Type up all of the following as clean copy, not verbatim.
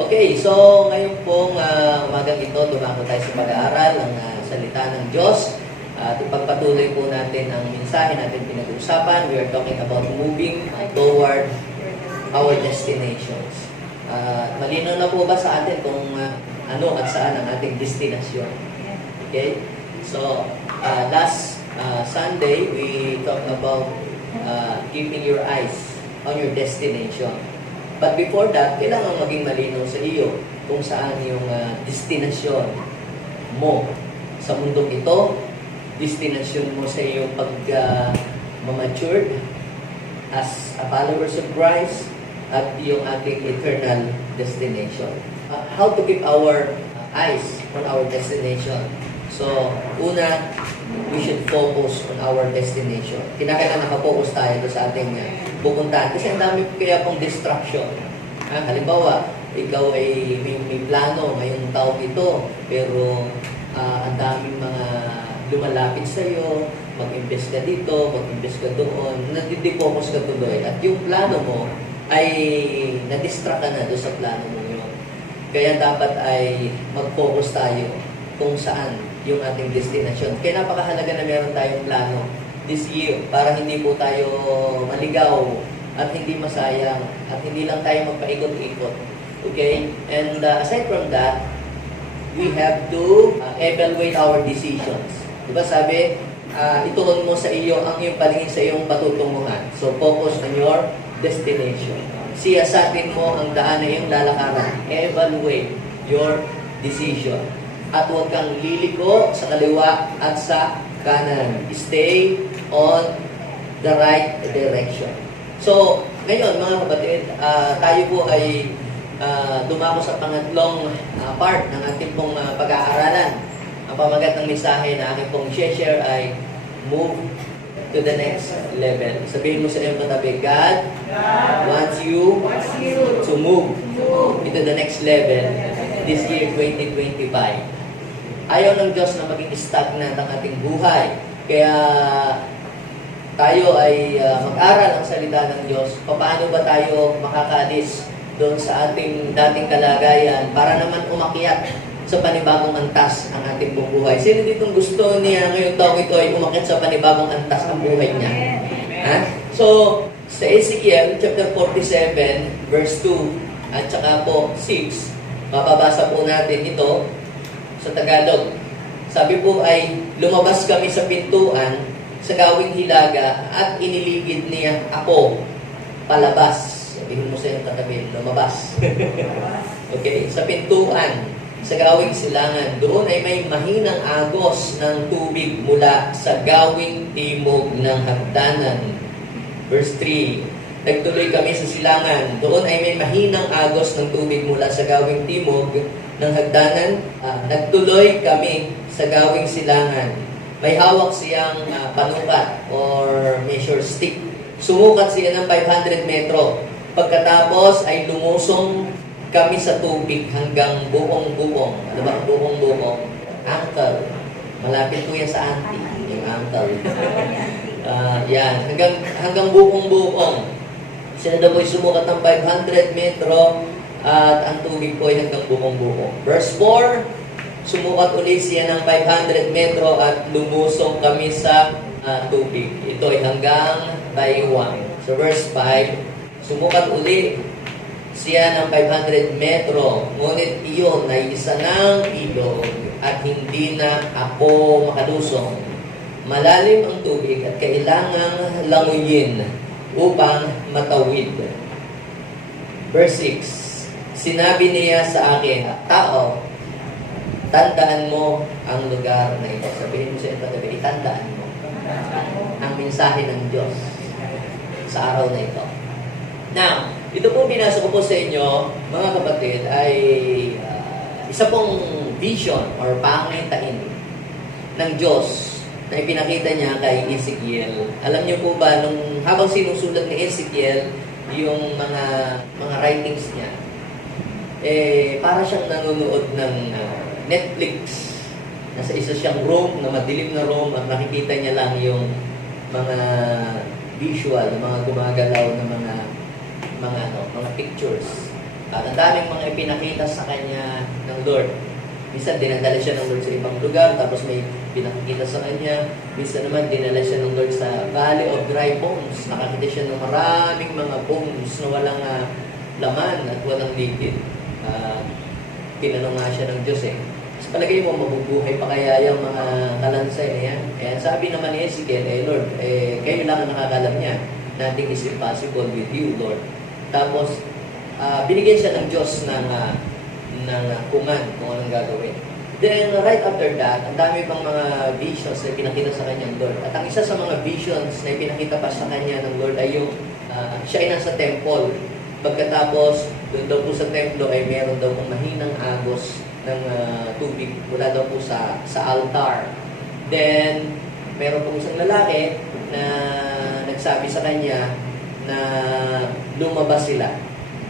Okay, so ngayon pong umagang ito, dumako tayo sa pag-aaral ng salita ng Diyos. At ipagpatuloy po natin ang mensahe natin pinag-uusapan. We are talking about moving toward our destinations. Malinaw na po ba sa atin kung ano at saan ang ating destinasyon? Okay? So, last Sunday, we talked about keeping your eyes on your destination. But before that, kailangan maging malinaw sa iyo kung saan yung destinasyon mo sa mundong ito, destinasyon mo sa iyong pag-matured as a followers of Christ, at yung ating eternal destination. How to keep our eyes on our destination? So, una, we should focus on our destination. Kinakailangan nakafocus tayo sa ating pupuntahan. Kasi ang dami kaya pong distraction. Halimbawa, ikaw ay may plano ngayong taong ito, pero ang daming mga lumalapit sa iyo, mag-invest ka dito, mag-invest ka doon, nadi-focus ka tuloy. At yung plano mo ay na-distract ka na doon sa plano mo yun. Kaya dapat ay mag-focus tayo kung saan yung ating destination. Kaya napakahalaga na meron tayong plano this year para hindi po tayo maligaw at hindi masayang at hindi lang tayo magpaikot-ikot. Okay? And aside from that, we have to evaluate our decisions. Diba sabi, ituon mo sa iyo ang iyong palingin sa iyong patutunguhan. So, focus on your destination. Siyasatin mo ang daan na iyong lalakaran. Evaluate your decision. At huwag kang liliko sa kaliwa at sa kanan. Stay on the right direction. So, ngayon mga kapatid, tayo po ay dumako sa pangatlong part ng ating pong pag-aaralan. Ang pamagat ng mensahe na aking pong share ay move to the next level. Sabihin mo sa iyong katabi, God wants you to move into the next level this year 2025. Ayaw ng Diyos na maging stagnant ang ating buhay. Kaya tayo ay mag-aral ang salita ng Diyos. Paano ba tayo makakaalis doon sa ating dating kalagayan para naman umakyat sa panibagong antas ang ating buong buhay. Sino ditong gusto niya ngayong taong ito ay umakyat sa panibagong antas ang buhay niya? Ha? So, sa Ezekiel chapter 47 verse 2 at saka po 6, mababasa po natin ito sa Tagalog. Sabi po ay, lumabas kami sa pintuan sa gawing hilaga at iniligid niya ako palabas. Sabihin mo sa iyong katabi, lumabas. Okay, sa pintuan sa gawing silangan, doon ay may mahinang agos ng tubig mula sa gawing timog ng hagdanan. Verse 3, nagtuloy kami sa silangan, doon ay may mahinang agos ng tubig mula sa gawing timog ng hagdanan. Nagtuloy kami sa gawing silangan. May hawak siyang panukat or measure stick. Sumukat siya ng 500 metro. Pagkatapos ay lumusong kami sa tubig hanggang buong-buong. Ano ba ang buong-buong? Ankle. Malapit po yan sa auntie, yung ankle. Yan. Hanggang buong-buong. Siya daw po'y sumukat ng 500 metro at ang tubig po ay hanggang buong-buong. Verse 4, sumukat ulit siya ng 500 metro at lumusong kami sa tubig. Ito ay hanggang Taiwan. So verse 5, sumukat ulit siya ng 500 metro, ngunit iyon ay isa ng ilog at hindi na ako makalusong. Malalim ang tubig at kailangang languyin upang matawid. Verse 6, sinabi niya sa akin, tao, tandaan mo ang lugar na ito. Sabihin mo sa ito, itandaan mo ang mensahe ng Diyos sa araw na ito. Now, ito po binasa ko po sa inyo, mga kapatid, ay isa pong vision or pangitain ng Diyos na ipinakita niya kay Ezekiel. Alam niyo po ba, nung habang sinusulat ni Ezekiel yung mga writings niya, para siyang nanonood ng Netflix. Nasa isa siyang room, na madilim na room, at nakikita niya lang yung mga visual, mga gumagalaw na mga pictures. At ang daming mga ipinakita sa kanya ng Lord. Minsan dinadala siya ng Lord sa ibang lugar, tapos may pinakikita sa kanya. Minsan naman dinala siya ng Lord sa Valley of Dry Bones. Nakakita siya ng maraming mga bones na walang laman at walang likid. Tinanong nga siya ng Diyos Sa palagay mo, mabubuhay pa kaya yung mga kalansay na yan? Kaya sabi naman ni Ezekiel, Lord, kayo lang ang nakakalam niya. Nothing is impossible with you, Lord. Tapos, binigyan siya ng Diyos ng kuman kung anong gagawin. Then, right after that, ang dami pang mga visions na pinakita sa kanya ng Lord. At ang isa sa mga visions na pinakita pa sa kanya ng Lord ay yung siya ay nasa temple. Pagkatapos, doon daw po sa templo ay meron daw pong mahinang agos ng tubig mula daw po sa altar. Then, meron pong isang lalaki na nagsabi sa kanya na lumabas sila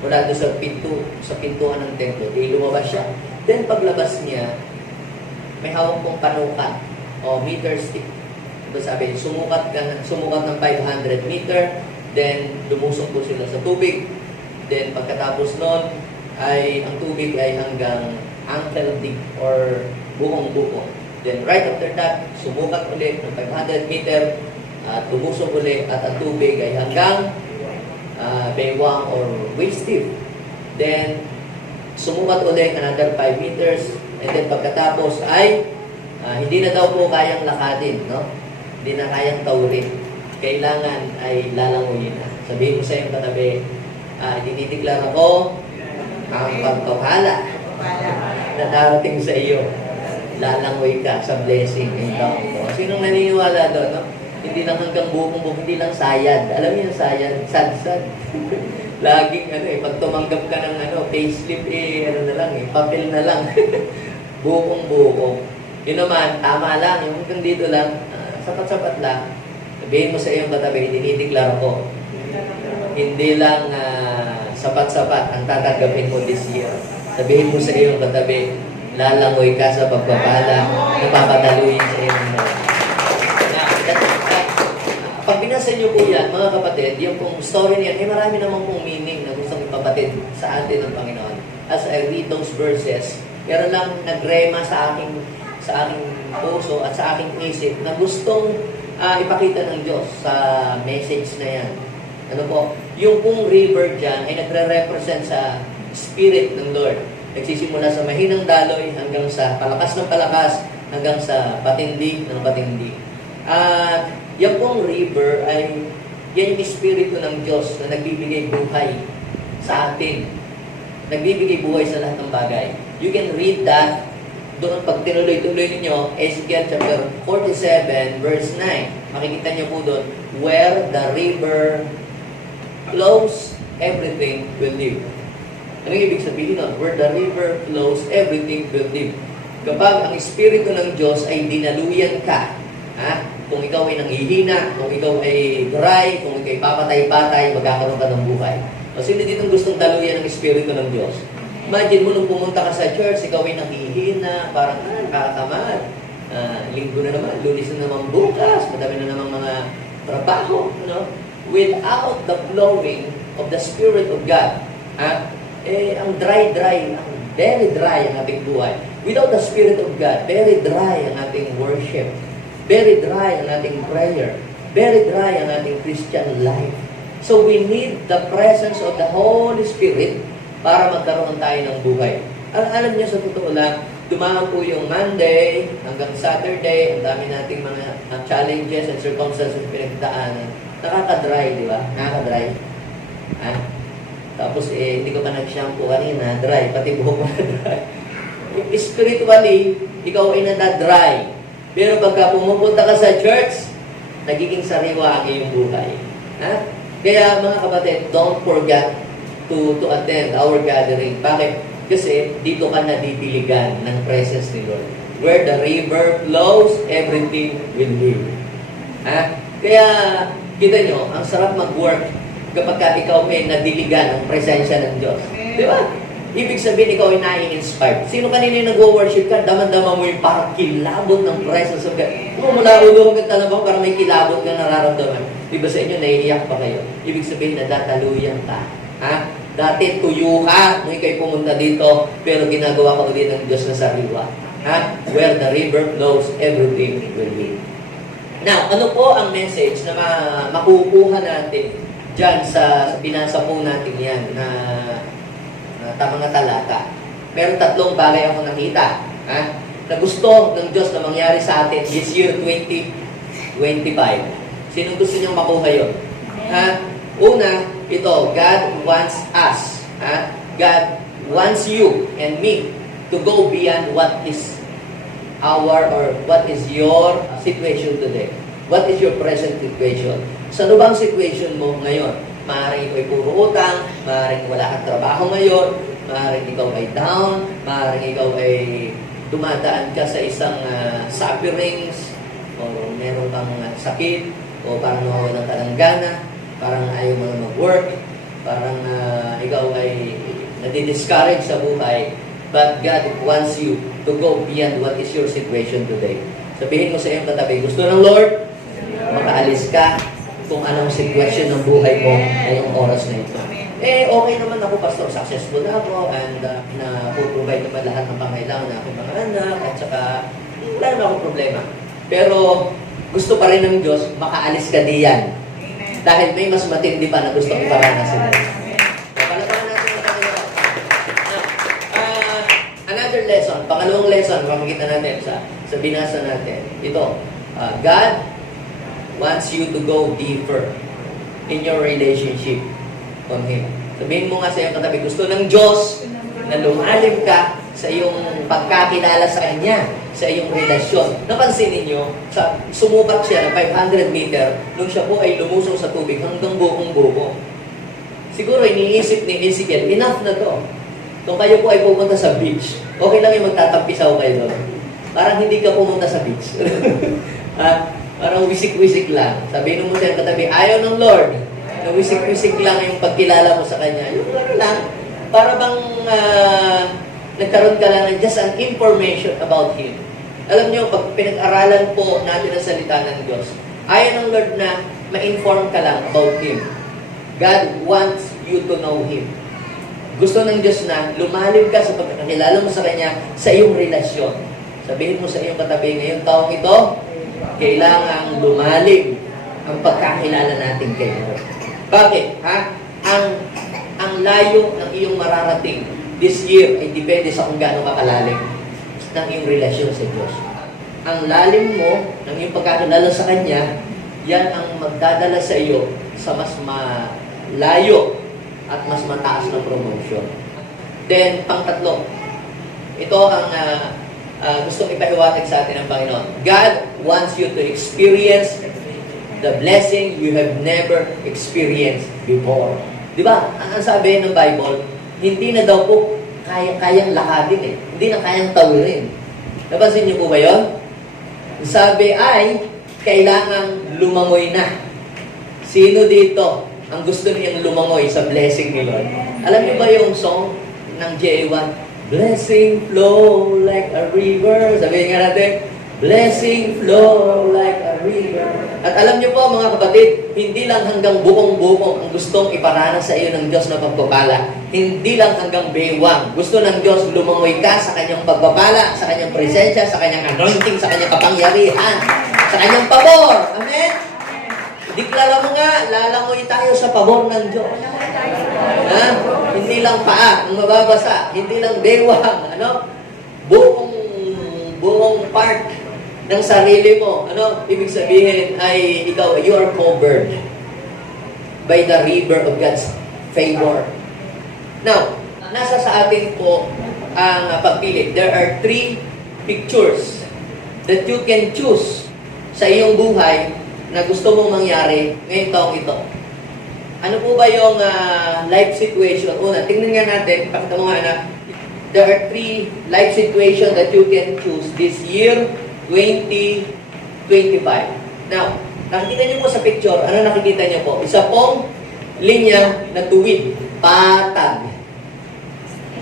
mula doon sa pintuan ng templo. Di lumabas siya. Then paglabas niya, may hawak pong panukat o meter stick. Diba sabi, sumukat ng 500 meter, then lumusok po sila sa tubig. Then pagkatapos nun, ay ang tubig ay hanggang ankle deep or buong-buong. Then right after that, sumukat ulit ng 500 meter at lumusok ulit at ang tubig ay hanggang baywang or waist deep. Then, sumukat ulit another 5 meters and then pagkatapos ay hindi na daw po kayang lakadin, no? Hindi na kayang tawrin. Kailangan ay lalanguyin na. Sabihin ko sa iyong katabi, dinideklara ko ang pagpapala na darating sa iyo. Lalangoy ka sa blessing and down mo. Sinong naniniwala doon, no? Hindi lang hanggang bukong-bukong, hindi lang sayad. Alam niyo yung sayad? Sad-sad. Laging, pag tumanggap ka ng payslip, papel na lang. Bukong-bukong. Yun naman, tama lang. Yung hanggang dito lang, sapat-sapat lang. Sabihin mo sa iyong katabi, dinideklara ko. Hindi lang sapat-sapat ang tatanggapin mo this year. Sabihin mo sa iyong katabi, lalangoy ka sa pagpapala na papadaluyin sa iyong pag binasa niyo po yan, mga kapatid, yung pong story niyan, marami namang pong meaning na gustong ipapatid sa atin ng Panginoon. As I read those verses, meron lang nagrema sa aking puso at sa aking isip na gustong ipakita ng Diyos sa message na yan. Ano po? Yung pong river dyan ay nagre-represent sa Spirit ng Lord. Nagsisimula sa mahinang daloy hanggang sa palakas ng palakas, hanggang sa patindi ng patindi. At yung pong river ay yan yung Espiritu ng Diyos na nagbibigay buhay sa atin. Nagbibigay buhay sa lahat ng bagay. You can read that doon pag tinuloy-tuloy ninyo, Ezekiel chapter 47 verse 9. Makikita niyo po doon, where the river flows, everything will live. Ano ibig sabihin nun? Where the river flows, everything will live. Kapag ang Espiritu ng Diyos ay dinaluyan ka, kung ikaw ay nanghihina, kung ikaw ay dry, kung ikaw ay papatay-patay, magkakaroon ka ng buhay. O sino dito gustong daluyan ng Espiritu ng Diyos? Imagine mo nung pumunta ka sa church, ikaw ay nanghihina, parang nakakatamad. Linggo na naman, Lunes na naman bukas, madami na naman mga trabaho. No? Without the flowing of the Spirit of God, ang dry, ang very dry ang ating buhay. Without the Spirit of God, very dry ang ating worship. Very dry ang ating prayer. Very dry ang ating Christian life. So we need the presence of the Holy Spirit para magkaroon tayo ng buhay. Alam niyo, sa totoo lang, dumaan po yung Monday hanggang Saturday, ang dami nating mga challenges and circumstances pinagdaanan. Nakaka-dry, di ba? Nakaka-dry. Tapos, hindi ko pa nag-shampoo kanina, dry. Pati buhok mo na dry. Spiritually, ikaw ay na-dry. Pero pagka pumupunta ka sa church, nagiging sariwa ang iyong buhay. Kaya mga kapatid, don't forget to attend our gathering. Bakit? Kasi dito ka nadidiligan ng presence ni Lord. Where the river flows, everything will live. Kaya, kita nyo, ang sarap mag-work kapag ikaw ay nadiligan ng presensya ng Diyos. Di ba? Ibig sabihin, ikaw ay na-inspire. Sino kanina yung nag-worship ka, daman-daman mo yung parang kilabot ng presence of God. Kung mula ulo hanggang talabaw, parang may kilabot ka nararamdaman. Di ba sa inyo, naiiyak pa kayo? Ibig sabihin, nadataluyan ka. Dati tuyo ka nung ikaw'y pumunta dito, pero ginagawa ka ulit ng Diyos na sariwa. Ha? Where the river flows, everything will be. Now, ano po ang message na makukuha natin dyan sa binasa po natin yan na mga talata? Meron 3 bagay ako nakita. Ha? Na gusto ng Diyos na mangyari sa atin this year 2025. Sino gusto niyang makuha yun? Ha? Una, ito, God wants us. Ha? God wants you and me to go beyond what is what is your situation today. What is your present situation? Sa ano bang situation mo ngayon? Maaaring ikaw ay puro utang, maaaring wala kang trabaho ngayon, maaaring ikaw ay down, maaaring ikaw ay dumadaan ka sa isang sufferings, o meron kang sakit, o parang nawawalan ka ng gana, parang ayaw mo na mag-work, parang ikaw ay nadi-discourage sa buhay, but God wants you to go beyond what is your situation today. Sabihin mo sa iyong katabi, gusto ng Lord, makaalis ka kung anong sitwasyon ng buhay mo ngayong oras na ito. Okay naman ako, pastor, successful na ako, and na-provide naman lahat ng pangailangan ng aking mga anak, at saka wala naman akong problema. Pero gusto pa rin ng Diyos, makaalis ka diyan. Dahil may mas matindi pa na gusto kong paranasin. Palatakan natin ang Panginoon. Another lesson, pangalawang lesson, makikita natin sa binasa natin. Ito, God wants you to go deeper in your relationship on Him. Sabihin mo nga sa iyong katabi, gusto ng Diyos na lumalim ka sa iyong pagkakilala sa Kanya, sa iyong relasyon. Napansin ninyo, sumukat siya ng 500 meter nung siya po ay lumusong sa tubig hanggang buong-buo. Siguro iniisip ni Ezekiel, enough na to. Kung kayo po ay pumunta sa beach, okay lang yung magtatampisaw kayo doon. Parang hindi ka pumunta sa beach. Parang wisik-wisik lang. Sabihin mo sa katabi, ayaw ng Lord. Na wisik-wisik lang yung pagkilala mo sa Kanya. Yung ano lang, para bang nagkaroon ka lang ng just an information about Him. Alam niyo, pag pinag-aralan po natin ang salita ng Diyos, ayaw ng Lord na ma-inform ka lang about Him. God wants you to know Him. Gusto ng Diyos na lumalim ka sa pagkakilala mo sa Kanya sa iyong relasyon. Sabihin mo sa iyong katabi, ngayong taong ito, kailangang lumalim ang pagkakilala natin kay Lord. Bakit? Ha? Ang layo ng iyong mararating this year ay depende sa kung gaano kakalalim ng iyong relasyon sa Diyos. Ang lalim mo ng iyong pagkakilala sa Kanya, yan ang magdadala sa iyo sa mas malayo at mas mataas na promotion. Then, pang-3, ito ang gustong ipahiwatig sa atin ng Panginoon. God wants you to experience the blessing you have never experienced before. Di ba? Ang sabi ng Bible, hindi na daw po kayang lakadin eh. Hindi na kayang tawirin. Napansin niyo po ba yun? Sabi ay, kailangang lumangoy na. Sino dito ang gusto niyang lumangoy sa blessing ni Lord? Alam niyo ba yung song ng J1? Blessing flow like a river. Sabihin nga natin, blessing flow like a river. At alam niyo po mga kapatid, hindi lang hanggang buong-buong ang gustong iparanas sa iyo ng Diyos na pagpapala. Hindi lang hanggang bewang. Gusto ng Diyos lumangoy ka sa Kanyang pagpapala, sa Kanyang presensya, sa Kanyang anointing, sa Kanyang kapangyarihan, sa Kanyang pabor. Amen? Deklara mo nga, lalangoy tayo sa pabor ng Diyos. Ha? Hindi lang paa ang mababasa, hindi lang bewang, buong part ng sarili mo. Ibig sabihin ay ikaw, you are covered by the river of God's favor. Now, nasa sa atin po ang pagpili. There are 3 pictures that you can choose sa iyong buhay na gusto mong mangyari ngayong taong ito. Ano po ba yung life situation? Una, tingnan nga natin, pakita mo nga anak. There are 3 life situations that you can choose this year, 2025. Now, nakikita niyo po sa picture, ano nakikita niyo po? Isa pong linya na tuwid, patag.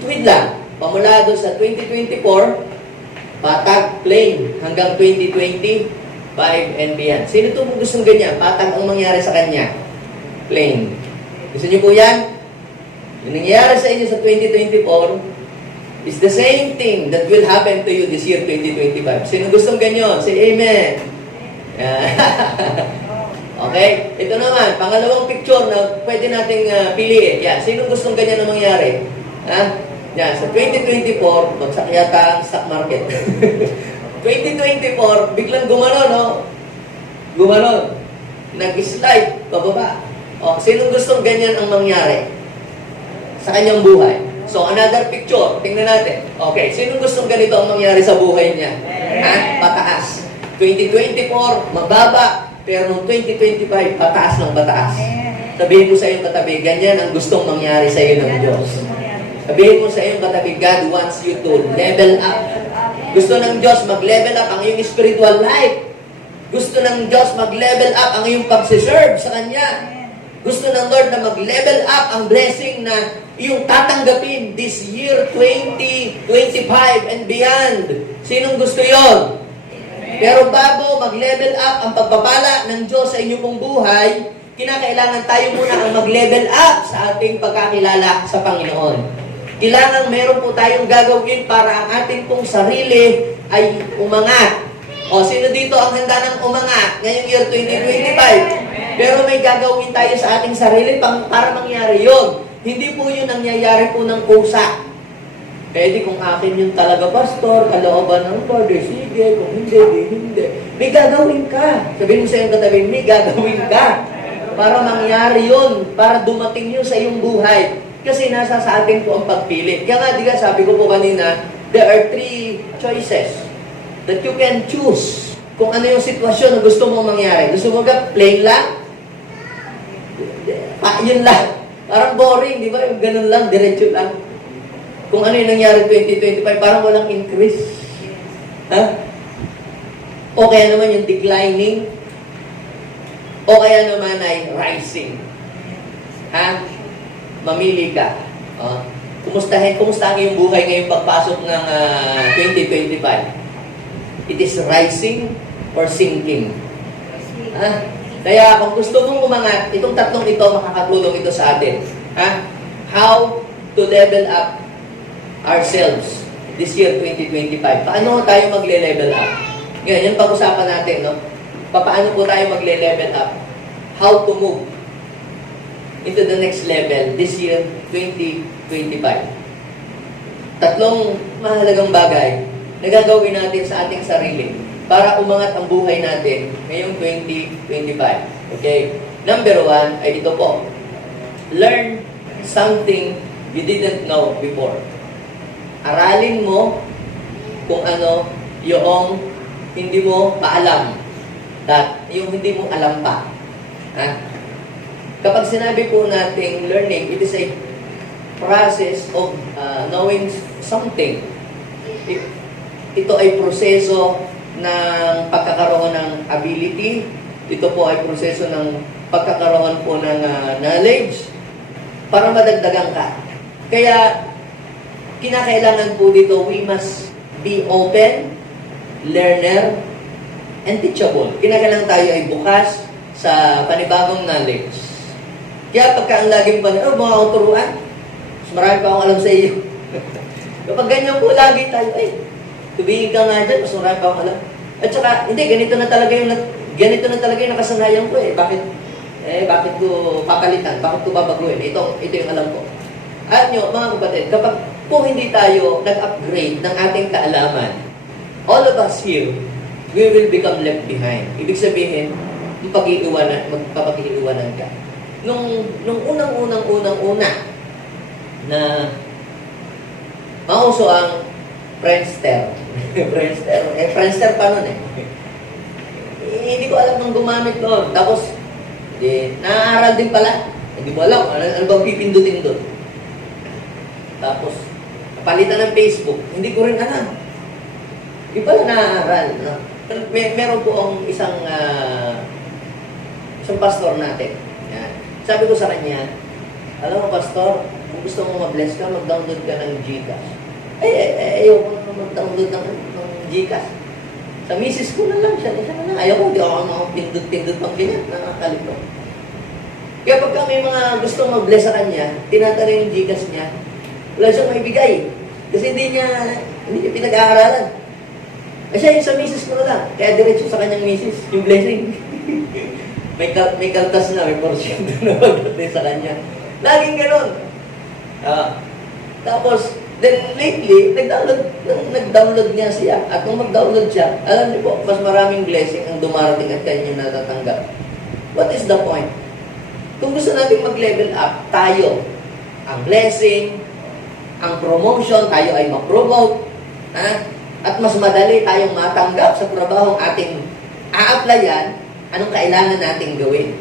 Tuwid lang. Pamula doon sa 2024, patag, plain, hanggang 2025 and beyond. Sino ito kung gustong ganyan? Patag ang mangyari sa kanya. Plain. Gusto niyo po yan? Yung nangyayari sa inyo sa 2024 is the same thing that will happen to you this year, 2025. Sino gustong ganyan? Say amen. Okay? Ito naman, pangalawang picture na pwede nating piliin. Yan, sino gustong ganyan na mangyari? Yan, sa 2024, bagsak yata ang stock market. 2024, biglang gumanon, no? Gumanon. Nag-slide, pababa. Sino gustong ganyan ang mangyari sa kanyang buhay? So, another picture. Tingnan natin. Okay, sino gustong ganito ang mangyari sa buhay niya? Pataas. 2024, mababa. Pero noong 2025, pataas ng pataas. Sabihin mo sa iyong katabi, ganyan ang gustong mangyari sa iyo ng Diyos. Sabihin mo sa iyong katabi, God wants you to level up. Gusto ng Diyos mag-level up ang iyong spiritual life. Gusto ng Diyos mag-level up ang iyong pag-serve sa Kanya. Gusto ng Lord na mag-level up ang blessing na iyong tatanggapin this year 2025 and beyond. Sinong gusto yon? Pero bago mag-level up ang pagpapala ng Diyos sa inyong pong buhay, kinakailangan tayo muna ang mag-level up sa ating pagkakilala sa Panginoon. Kailangan meron po tayong gagawin para ang ating pong sarili ay umangat. Sino dito ang handa ng umangat ngayong year 2025? Pero may gagawin tayo sa ating sarili para mangyari yon. Hindi po yun nangyayari po ng kusa. Di kung akin yun talaga, pastor, kalooban ng Lord, sige, kung hindi, hindi. May gagawin ka. Sabihin mo sa iyong katabi, may gagawin ka. Para mangyari yun, para dumating yun sa iyong buhay. Kasi nasa sa atin po ang pagpili. Kaya nga, diga, sabi ko po kanina, there are 3 choices that you can choose kung ano yung sitwasyon na gusto mong mangyari. Gusto mo ka plain lang? Yun lang. Parang boring, di ba? Yung ganun lang, diretso lang. Kung ano yung nangyari 2025, parang walang increase. O kaya naman yung declining. O kaya naman ay rising. Mamili ka. Kumusta ang iyong buhay ngayong pagpasok ng 2025? It is rising or sinking? Kaya kung gusto mong umangat, itong tatlong ito, makakatulong ito sa atin. How to level up ourselves this year 2025. Paano tayo magle-level up? Ngayon, yung pag-usapan natin, no? Paano po tayo magle-level up? How to move into the next level this year 2025. Tatlong mahalagang bagay na gagawin natin sa ating sarili para umangat ang buhay natin ngayong 2025. Okay? Number 1 ay ito po. Learn something you didn't know before. Aralin mo kung ano yung hindi mo paalam. Yung hindi mo alam pa. Kapag sinabi po nating learning, it is a process of knowing something. Ito ay proseso ng pagkakaroon ng ability. Ito po ay proseso ng pagkakaroon po ng knowledge para madagdagan ka. Kaya, kinakailangan po dito, we must be open, learner, and teachable. Kinakailangan tayo ay bukas sa panibagong knowledge. Kaya pagka ang laging mga akong turuan, mas marami pa akong alam sa iyo. Kapag ganyan po lagi tayo, tubihin ka nga dyan, mas marami pa akong alam. At saka, hindi, ganito na talaga yung nakasanayan ko bakit ko papalitan? Bakit ko babaguhin? Ito yung alam ko. At nyo, mga kapatid, kapag po hindi tayo nag-upgrade ng ating kaalaman, all of us here, we will become left behind. Ibig sabihin, magpapag-iiwanan ka. Nung unang-una na mauso ang Friendster. Friendster pa nun hindi ko alam nang gumamit doon. Tapos, naaaral din pala. Hindi mo alam ano bang pipindutin doon. Tapos, palitan ng Facebook. Hindi ko rin alam. Hindi pala naaaral. No? Meron po ang isang pastor natin. Yan. Sabi ko sa kanya, alam mo, pastor, kung gusto mo ma-bless ka, mag-download ka ng Gcash. Ayoko na mag-download ng Gcash. Sa misis ko na lang siya. Ayaw ko, hindi ako pindot-pindot pang ganyan. Nakakalito. Kaya pagka may mga gustong mag-bless sa kanya, tinatanong yung Gcash niya, wala siyang maibigay. Kasi hindi niya pinag-aaralan. Siya yung sa misis ko na lang. Kaya diretso sa kanyang misis, yung blessing. may kaltas na, may portion na mag-bless sa kanya. Laging ganun. Tapos, then lately, nag-download niya siya. At nung mag-download siya, alam niyo po, mas maraming blessing ang dumarating at kanyang natatanggap. What is the point? Kung gusto natin mag-level up, tayo, ang blessing, ang promotion, tayo ay ma-promote, at mas madali tayong matanggap sa trabahong ating a-applyan, anong kailangan nating gawin?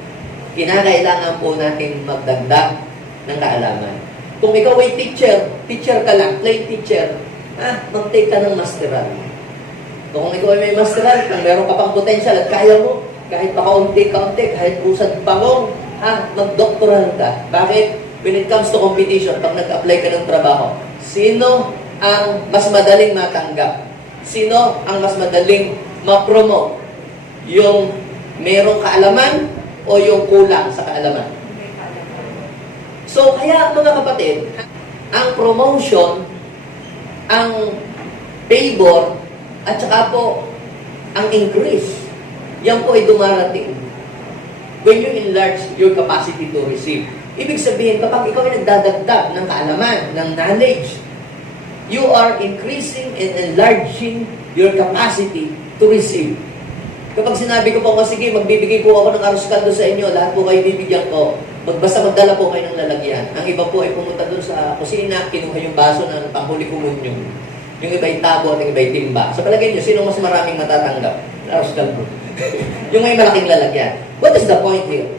Kinakailangan po natin magdagdag ng kaalaman. Kung ikaw ay teacher ka lang, plain teacher, mag-take ka ng masteral. Kung ikaw ay may masteral, kung meron ka pang potential at kaya mo, kahit pakaunti-kaunti, kahit usad pangong, mag-doctoral ka. Bakit? When it comes to competition, pag nag-apply ka ng trabaho, sino ang mas madaling matanggap? Sino ang mas madaling ma-promote? Yung merong kaalaman o yung kulang sa kaalaman? So, kaya mga kapatid, ang promotion, ang favor, at saka po, ang increase, yan po ay dumarating when you enlarge your capacity to receive. Ibig sabihin, kapag ikaw ay nagdadagdag ng kaalaman, ng knowledge, you are increasing and enlarging your capacity to receive. Kapag sinabi ko po, sige, magbibigay po ako ng arroz caldo sa inyo, lahat po kayo bibigyan ko, basta magdala po kayo ng lalagyan. Ang iba po ay pumunta doon sa kusina, kinuha yung baso ng panghuli komunyon. Yung iba ay tabo at yung iba ay timba. So palagay nyo, sino mas maraming matatanggap? Arroz caldo. Yung may malaking lalagyan. What is the point here?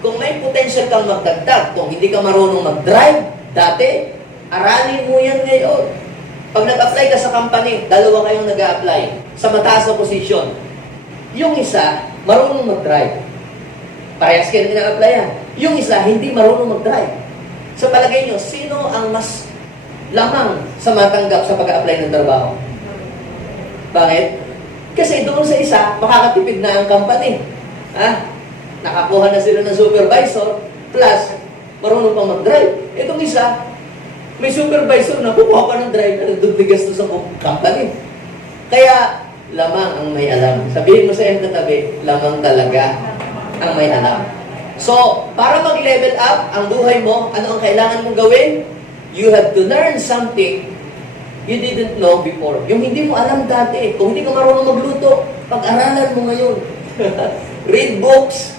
Kung may potential kang magdagdag, kung hindi ka marunong mag-drive, dati, aralin mo yan ngayon. Pag nag-apply ka sa company, dalawa kayong nag-a-apply sa mataas na posisyon. Yung isa, marunong mag-drive. Parehas kayo na-applyan. Yung isa, hindi marunong mag-drive. Sa palagay nyo, sino ang mas lamang sa matanggap sa pag-apply ng trabaho? Bakit? Kasi doon sa isa, makakatipid na ang company. Nakakuha na sila ng supervisor, plus, marunong pang mag-drive. Itong isa, may supervisor na kukuha pa ng drive na nagdubligas sa company. Kaya, lamang ang may alam. Sabihin mo sa iyong katabi, lamang talaga ang may alam. So, para mag-level up ang buhay mo, ano ang kailangan mong gawin? You have to learn something you didn't know before. Yung hindi mo alam dati. Kung hindi ka marunong magluto, pag-aralan mo ngayon. Read books,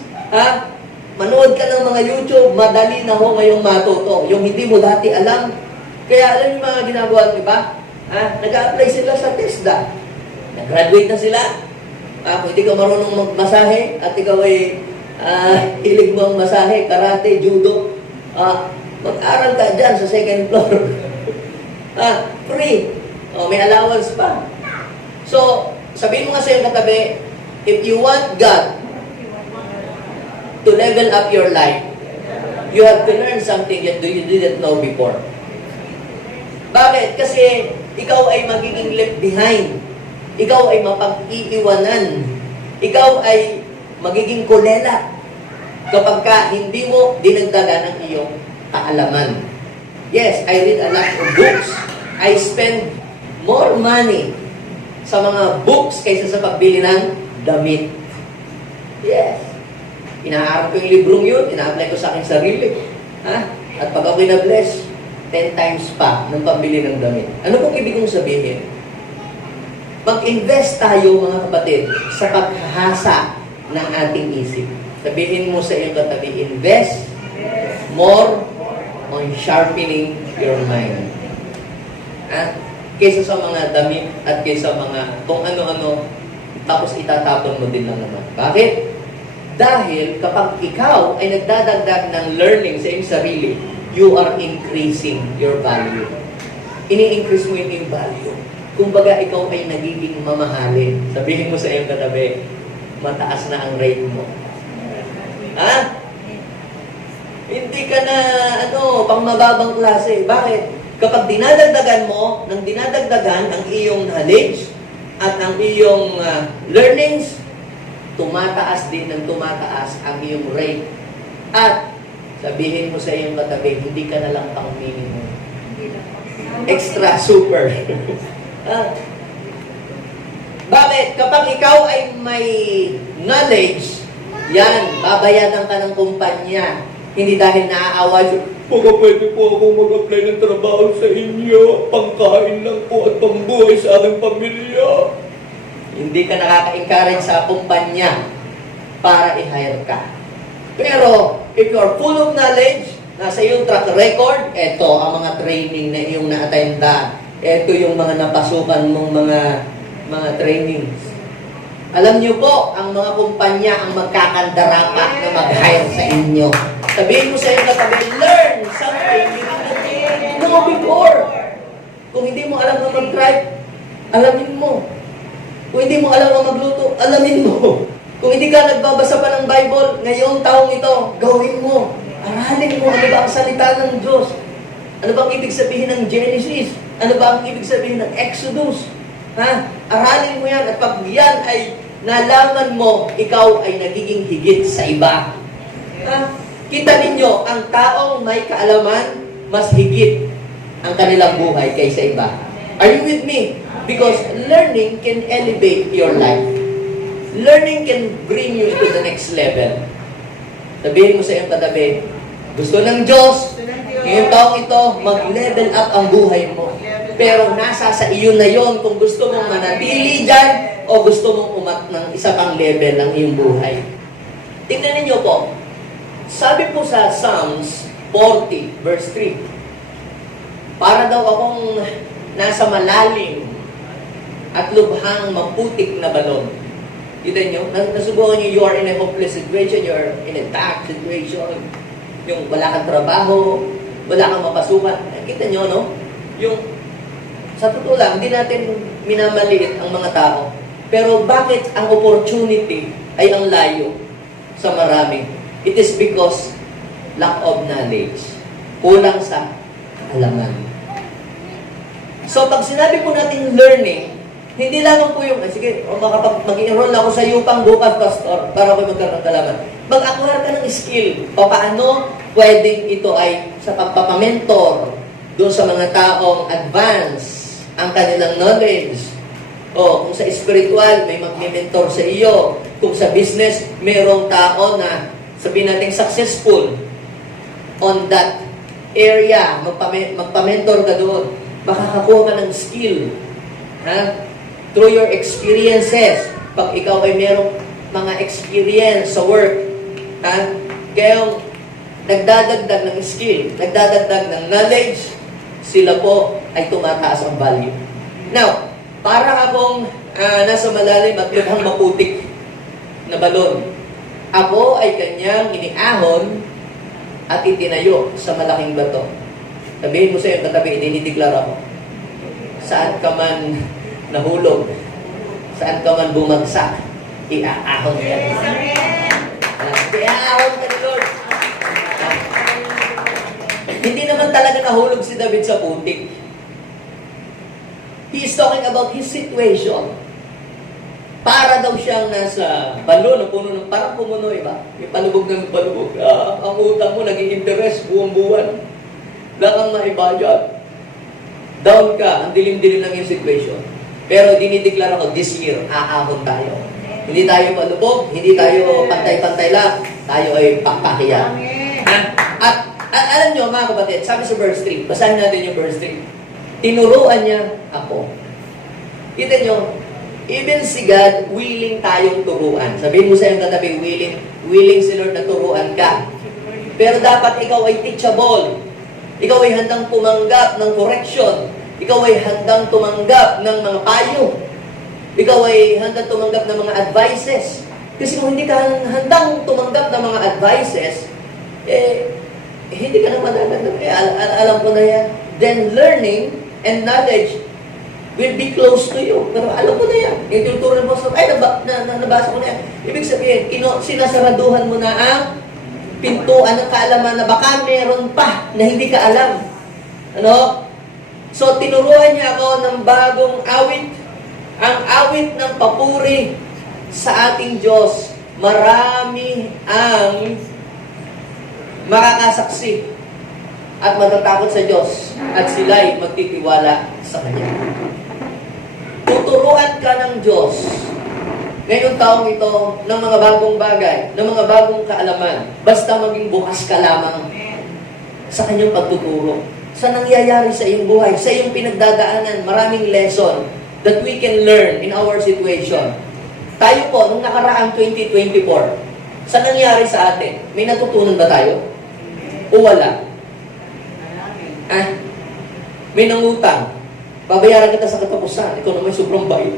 manood ka ng mga YouTube, madali na ho ngayong matuto. Yung hindi mo dati alam. Kaya alam yung mga ginagawa, di ba? Nag-a-apply sila sa TESDA. Nag-graduate na sila. Kung hindi ka marunong magmasahe at ikaw ay hilig mo ang masahe, karate, judo, mag-aral ka dyan sa second floor. Free. May allowance pa. So, sabihin mo nga sa iyong katabi, if you want God to level up your life, you have to learn something that you didn't know before. Bakit? Kasi ikaw ay magiging left behind. Ikaw ay mapag-iiwanan. Ikaw ay magiging kulela kapag ka hindi mo dinagdagan ang iyong kaalaman. Yes, I read a lot of books. I spend more money sa mga books kaysa sa pagbili ng damit. Yes. Inaharap ko yung librong yun, ina-apply ko sa aking sarili. At pag ako na-bless, 10 times pa ng pambili ng damit. Ano pong ibig kong sabihin? Mag-invest tayo, mga kapatid, sa paghahasa ng ating isip. Sabihin mo sa iyong katabi, invest more on sharpening your mind. Kaysa sa mga damit at kaysa mga kung ano-ano, tapos itatapon mo din lang naman. Bakit? Dahil kapag ikaw ay nagdadagdag ng learning sa iyong sarili, you are increasing your value. Ini-increase mo yung value. Kumbaga, ikaw ay nagiging mamahalin. Sabihin mo sa iyong katabi, mataas na ang rate mo. Hindi ka na, pang mababang klase. Bakit? Kapag dinadagdagan mo, nang dinadagdagan ang iyong knowledge at ang iyong learnings, tumataas din ng tumataas ang iyong rate At sabihin mo sa iyong katabi, hindi ka na lang pang minimum. Extra super. Ah. Bakit? Kapag ikaw ay may knowledge, yan, babayadan ka ng kumpanya. Hindi dahil naaawa siya, baka pwede po akong mag-apply ng trabaho sa inyo, pangkain lang po at pangbuhay sa aking pamilya. Hindi ka nakaka-encourage sa kumpanya para i-hire ka. Pero, if you are full of knowledge, nasa iyong track record, eto ang mga training na iyong na-attenda, eto yung mga napasukan mong mga trainings. Alam niyo po, ang mga kumpanya ang magkakandarapat na mag-hire sa inyo. Sabihin mo sa iyo katabi, learn something you didn't know before. Kung hindi mo alam na mag-drive, alamin mo. Kung hindi mo alam na magluto, alamin mo. Kung hindi ka nagbabasa pa ng Bible, ngayong taong ito, gawin mo. Aralin mo ano ba ang salita ng Diyos. Ano ba ang ibig sabihin ng Genesis? Ano ba ang ibig sabihin ng Exodus? Ha? Aralin mo yan at pag yan ay nalaman mo, ikaw ay nagiging higit sa iba. Ha? Kita ninyo, ang taong may kaalaman, mas higit ang kanilang buhay kaysa iba. Are you with me? Because learning can elevate your life. Learning can bring you to the next level. Sabihin mo sa iyong katabi, gusto ng Diyos, ngayong taong ito, mag-level up ang buhay mo. Pero nasa sa iyo na yon kung gusto mong manatili dyan o gusto mong umat ng isa pang level ng iyong buhay. Tingnan ninyo po, sabi po sa Psalms 40 verse 3, para daw akong nasa malalim at lubhang maputik na balon. Kita nyo, nasubukan nyo, you are in a hopeless situation, you are in a dark situation, yung wala kang trabaho, wala kang mapasukan. Kita nyo, no? Yung sa totoo lang, hindi natin minamaliit ang mga tao. Pero bakit ang opportunity ay ang layo sa marami? It is because lack of knowledge. Kulang sa kaalaman. So, pag sinabi po natin learning, hindi lamang po yung, sige, mag-enroll ako sa Yupang bukas, Pastor, para ako magkaroon ng kaalaman. Mag-acquire ka ng skill. O paano pwedeng ito ay sa pagpapamentor doon sa mga taong advance ang kanilang knowledge. O kung sa spiritual, may mag-mentor sa iyo. Kung sa business, mayroong tao na sabihin natin successful on that area. Magpa-mentor ka doon. Makakakuha ka ng skill. Ha? Through your experiences. Pag ikaw ay mayroong mga experience sa work, ha? Kaya nagdadagdag ng skill, nagdadagdag ng knowledge, sila po ay tumataas ang value. Now, para akong nasa malalim at lubhang maputik na balon, ako ay kanyang iniahon at itinayo sa malaking bato. Sabihin mo sa iyong katabi, dinideklara ko, saan ka man nahulog, saan ka man bumagsak, iaahon ka. Iaahon ka ni Lord. Hindi naman talaga nahulog si David sa putik. He is talking about his situation. Para daw siyang nasa balon na puno ng parang pumuno, iba? May palubog ng palubog. Ang utang mo naging interest buwan-buwan. Wala kang maibayad. Down ka, ang dilim-dilim ng yung situation. Pero dinideklara ko, this year, aahon tayo. Hindi tayo palubog, hindi tayo pantay-pantay lang. Tayo ay pakpakiyan. At alam nyo, mga kapatid, sabi sa verse 3, basahin natin yung verse 3. Tinuruan niya ako. Kita nyo, even si God, willing tayong turuan. Sabihin mo sa iyong katabi, willing si Lord na turuan ka. Pero dapat ikaw ay teachable. Ikaw ay handang tumanggap ng correction. Ikaw ay handang tumanggap ng mga payo. Ikaw ay handang tumanggap ng mga advices. Kasi kung hindi ka handang tumanggap ng mga advices, hindi ka naman alam ko na yan. Then learning and knowledge will be close to you. Pero alam ko na yan. Yung tuturo mo sa, nabasa ko na yan. Ibig sabihin, sinasaraduhan mo na ang pintuan ng kaalaman na baka meron pa na hindi ka alam. Ano? So, tinuruan niya ako ng bagong awit. Ang awit ng papuri sa ating Diyos. Marami ang makakasaksi at matatakot sa Diyos at sila'y magtitiwala sa Kanya. Tuturuan ka ng Diyos ngayong taong ito ng mga bagong bagay, ng mga bagong kaalaman, basta maging bukas ka lamang sa Kanyang pagtuturo. Sa nangyayari sa iyong buhay, sa iyong pinagdadaanan, maraming lesson that we can learn in our situation. Tayo po, nung nakaraang 2024, sa nangyari sa atin, may natutunan ba tayo? O wala? May nangutang. Babayaran kita sa katapusan. Ikaw naman sobrang bait.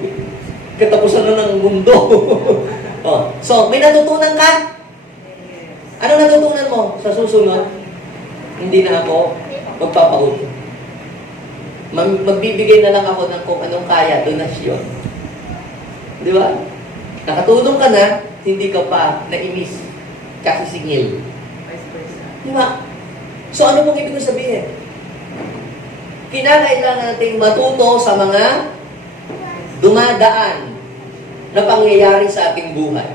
Katapusan na ng mundo. So, may natutunan ka? Ano natutunan mo sa susunod? Hindi na ako magpapautang. Magbibigay na lang ako ng kung anong kaya, donasyon. Di ba? Nakatulong ka na, hindi ka pa naimis. Kakisingil. Di ba? So, ano pong ibig sabihin? Kinakailangan natin matuto sa mga dumadaan na pangyayari sa ating buhay.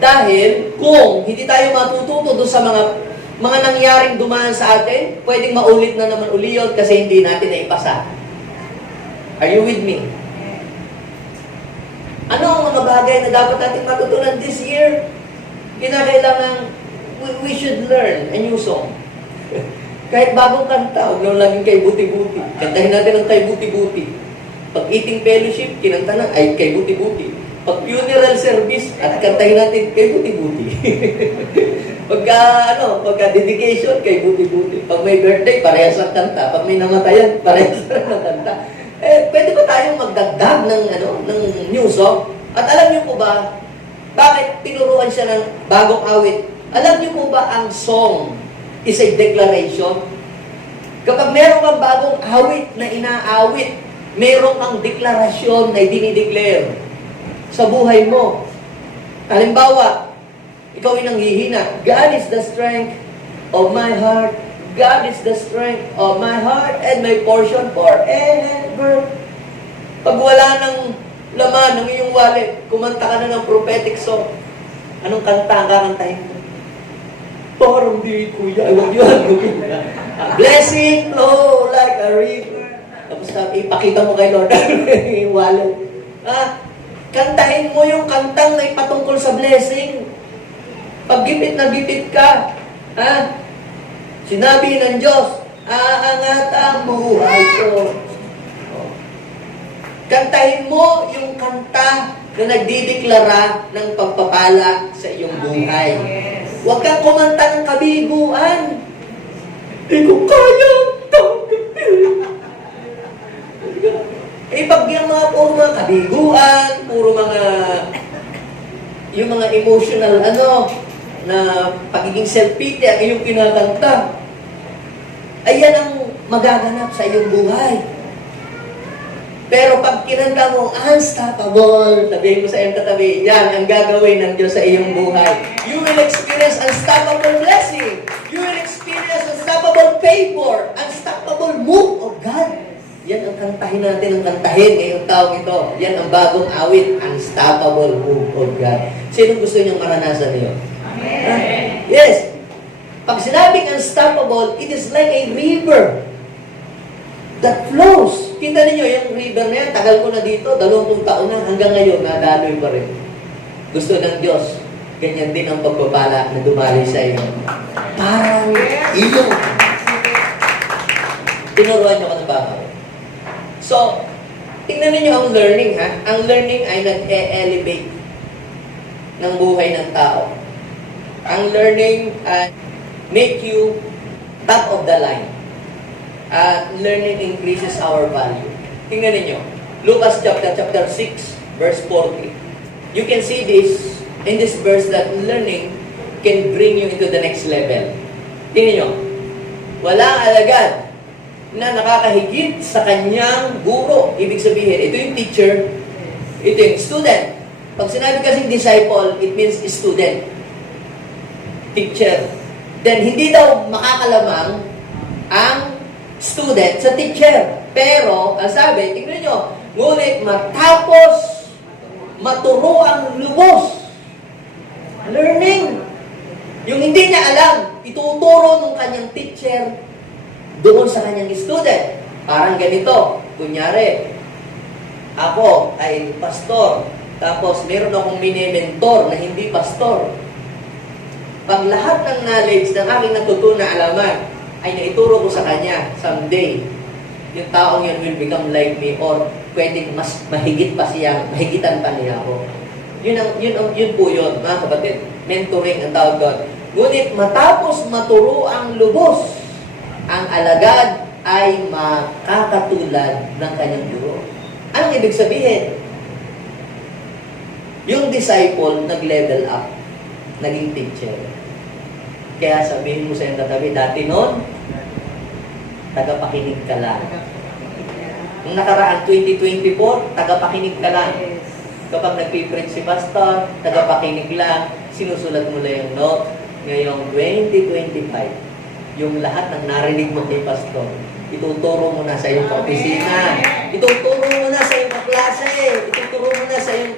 Dahil kung hindi tayo matututo doon sa mga nangyaring dumaan sa atin, pwedeng maulit na naman uliyot kasi hindi natin naipasa. Are you with me? Ano ang mga bagay na dapat natin matutunan this year? Kinakailangan we should learn a new song. Kahit bagong kanta, huwag lang laging kay buti-buti. Kantahin natin ang kay buti-buti. Pag eating fellowship, kinanta na, ay kay buti-buti. Pag funeral service, at kantahin natin kay buti-buti. Pagka dedication, kay buti-buti. Pag may birthday, parehas ang kanta. Pag may namatayan, parehas ang kanta. Pwede ba tayong magdagdag ng new song? At alam niyo po ba, bakit tinuruan siya ng bagong awit? Alam niyo po ba ang song is a declaration? Kapag meron kang bagong awit na inaawit, meron kang deklarasyon na dinideclare sa buhay mo. Halimbawa, ikaw ay nanghihina. God is the strength of my heart. God is the strength of my heart and my portion forever. Pag wala ng laman ng iyong wallet, kumanta ka na ng prophetic song. Anong kanta ang kakantahin mo? Parang di kuya. Huwag yun. Blessing flow like a river. Tapos ipakita mo kay Lord yung wallet. Kantahin mo yung kantang na ipatungkol sa blessing. Pag gipit na gipit ka, sinabi ng Diyos, aangat ang buhay ko. Kantahin mo yung kanta na nagdideklara ng pagpapala sa iyong buhay. Huwag kang kumanta ng kabiguan. Hindi ko kaya tanggapin. Pag yung mga puro mga kabiguan, puro mga yung mga emotional na pagiging self-pity ang iyong kinakanta, ayan ang magaganap sa iyong buhay. Pero pag kinanta mo, unstoppable, sabihin mo sa iyong katabi, yan ang gagawin ng Diyos sa iyong buhay. You will experience unstoppable blessing. You will experience unstoppable favor, unstoppable move of God. Yan ang kantahin natin, ang kantahin ngayong taong ito. Yan ang bagong awit, unstoppable move of God. Sino gusto niyang maranasan niyo? Amen. Yes. Pag sinabing unstoppable, it is like a river that flows. Kita ninyo, yung river na yan, tagal ko na dito, 20 taon na, hanggang ngayon, nadaloy pa rin. Gusto ng Diyos, ganyan din ang pagpapala na dumali sa iyo. Parang ilong. Tinuruan niyo ka ng bakaw. So, tingnan niyo ang learning, Ang learning ay nag-e-elevate ng buhay ng tao. Ang learning make you top of the line. Learning increases our value. Tingnan niyo. Lucas chapter 6, verse 40. You can see this in this verse that learning can bring you into the next level. Tingnan niyo. Walang alagad na nakakahigit sa kanyang guro. Ibig sabihin, ito yung teacher, ito yung student. Pag sinabi kasing disciple, it means student. Teacher. Then, hindi daw makakalamang ang student sa teacher. Pero, ang sabi, tingnan nyo, ngunit matapos maturo ang lubos. Learning. Yung hindi niya alam, ituturo ng kanyang teacher doon sa kanyang student. Parang ganito, kunyari, ako ay pastor, tapos meron akong mini-mentor na hindi pastor. Pag lahat ng knowledge ng aking natutunan alaman ay naituro ko sa kanya someday, yung taong yun will become like me or pwedeng mas mahigit pa siya, mahigitan pa niya ako. Yun po yun, mga kapatid. Mentoring ang tawag doon. Ngunit matapos maturo ang lubos, ang alagad ay makakatulad ng kanyang guro. Anong ibig sabihin? Yung disciple nag-level up, naging teacher. Kaya sabihin mo sa iyong katabi, dati noon, tagapakinig ka lang. Nung nakaraan, 2024, tagapakinig ka lang. Kapag nagpipreach si pastor, tagapakinig lang, sinusulat mo lang yung note. Ngayong 2025, yung lahat ng narinig mo kay pastor, ituturo mo na sa iyong ka-opisina, ituturo mo na sa iyong kaklase, ituturo mo na sa iyong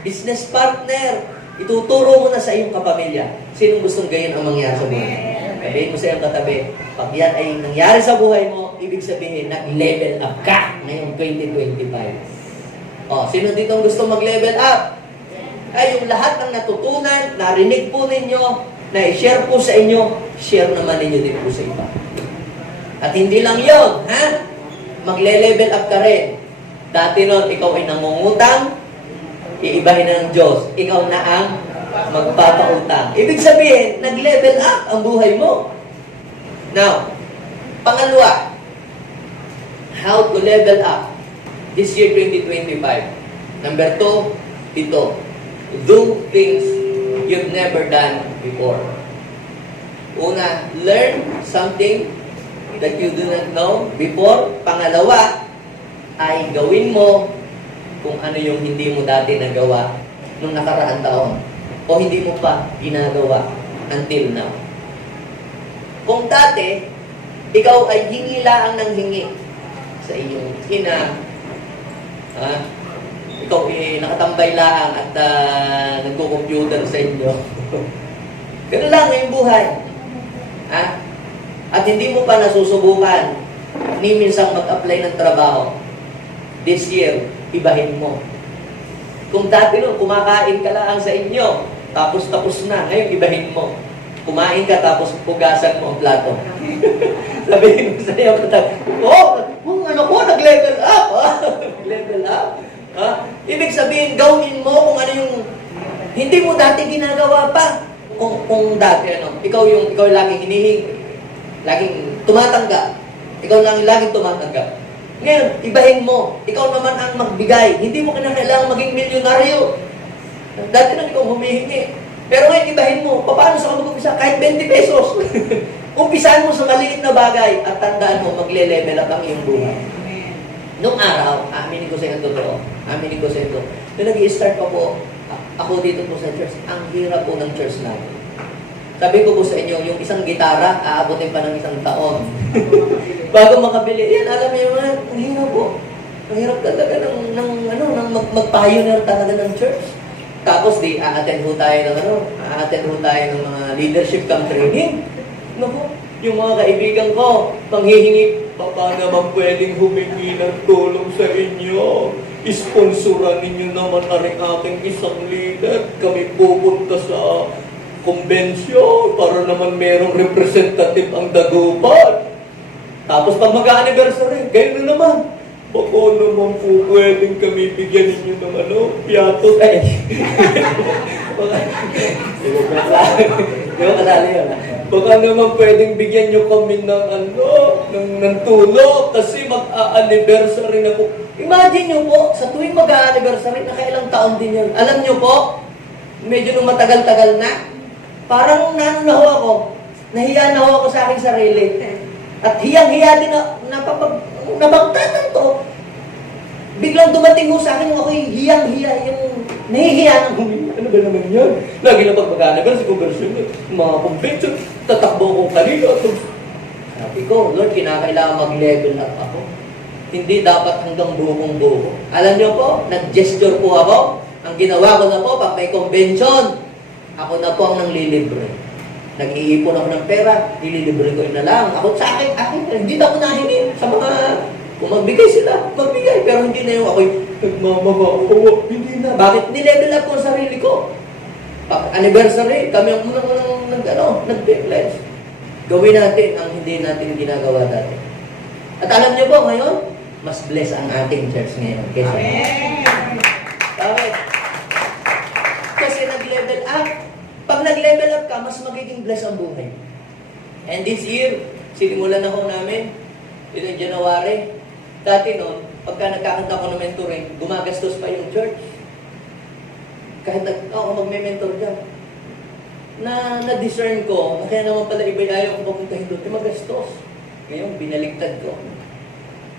business partner, ituturo mo na sa iyong kapamilya. Sinong gustong gayon ang mangyari sa buhay? Sabihin mo sa iyong katabi, pag yan ay nangyari sa buhay mo, ibig sabihin, nag-level up ka ngayong 2025. Sino dito ang gusto mag-level up? Ay, yung lahat ng natutunan, narinig po ninyo, na-share po sa inyo, share naman ninyo din po sa iba. At hindi lang yon, ha? Magle-level up ka rin. Dati nun, ikaw ay nangungutang, iibahin na ng Diyos. Ikaw na ang magpapautang. Ibig sabihin, nag-level up ang buhay mo. Now, pangalawa, how to level up this year 2025. Number 2, ito, do things you've never done before. Una, learn something that you do not know before. Pangalawa, ay gawin mo kung ano yung hindi mo dati nagawa nung nakaraang taon o hindi mo pa ginagawa until now. Kung dati, ikaw ay hingi lang ng hingi sa iyong ina, ikaw ay nakatambay lang at nagko-computer sa inyo. Ganun lang ngayong buhay. At hindi mo pa nasusubukan ni minsang mag-apply ng trabaho. This year, ibahin mo. Kung dati nun, kumakain ka lang sa inyo, tapos na. Ngayon, ibahin mo. Kumain ka, tapos pugasan mo ang plato. Sabihin mo sa iyo, ano ko, nag-level up. Nag-level up. Ibig sabihin, gawin mo kung ano yung hindi mo dati ginagawa pa. Kung dati, ikaw laging hinihingi, laging tumatanggap. Ikaw lang laging tumatanggap. Ngayon, ibahin mo. Ikaw naman ang magbigay. Hindi mo kailangan maging milyonaryo. Dati nang ikaw humihingi. Pero ngayon, ibahin mo. Paano sa mag-umpisa? Kahit 20 pesos. Umpisahan mo sa maliit na bagay at tandaan mo, magle-level up ang iyong buhay. Nung araw, aminin ko sa inyo totoo. Aminin ko sa inyo. Nung nag-i-start pa po, ako dito po sa church, ang hirap po ng church namin. Sabi ko po sa inyo, yung isang gitara, aabutin pa ng isang taon. Bago makabili. Yan, alam mo yung ang hirap po. Ang hirap talaga ng mag-pioneer talaga ng church. Tapos a-attend ho tayo ng mga leadership camp training. Naku, yung mga kaibigan ko, panghihingi, baka naman pwedeng humingi ng tulong sa inyo. Isponsoran ninyo naman na rin aking isang leader. Kami pupunta sa convention para naman merong representative ang dagupan. Tapos pag mag-anniversary, kayo na naman. Baka naman po pwedeng kami bigyan ninyo ng piatos. Baka naman pwedeng bigyan nyo kami ng tulong kasi mag-anniversary na po. Imagine nyo po, sa tuwing mag-anniversary, nakailang taon din yun. Alam nyo po, medyo nung matagal-tagal na, parang nahiya na ako sa aking sarili. At hiyang-hiya din nabagtatan to. Biglang dumating mo sa akin yung ako'y hiyang-hiya, yung nahihiya ng humingi. Ano ba naman yun? Lagi na pag-mag-anniversary sa conversion, mga convention, tatakbo ko kanina. Sabi ko, Lord, kinakailangan mag-level up ako. Hindi dapat hanggang buhong-buho. Alam niyo po, nag-gesture po ako. Ang ginawa ko na po, pag may convention, ako na po ang nanglilibre. Nag-iipon ako ng pera, ililibre ko na lang. Ako sa akin, hindi na ako nahingin sa mga, kung magbigay sila, magbigay. Pero hindi na yung ako'y, hindi na. Bakit? Nilevel up ko ang sarili ko. Anniversary, kami ang unang nag-pledge. Gawin natin ang hindi natin ginagawa dati. At alam niyo po, ngayon, mas bless ang ating church ngayon. Kaysa okay. Kasi nag-level up. Pag nag-level up ka, mas magiging bless ang buhay. And this year, sinimulan na ho namin, itong January. Dati noon, pagka nagkakanta ko ng mentoring, gumagastos pa yung church. Kahit ako magme-mentor dyan. Na-discern ko, kaya naman pala iba ayaw ko papuntahin doon, magastos. Ngayon, binaligtad ko.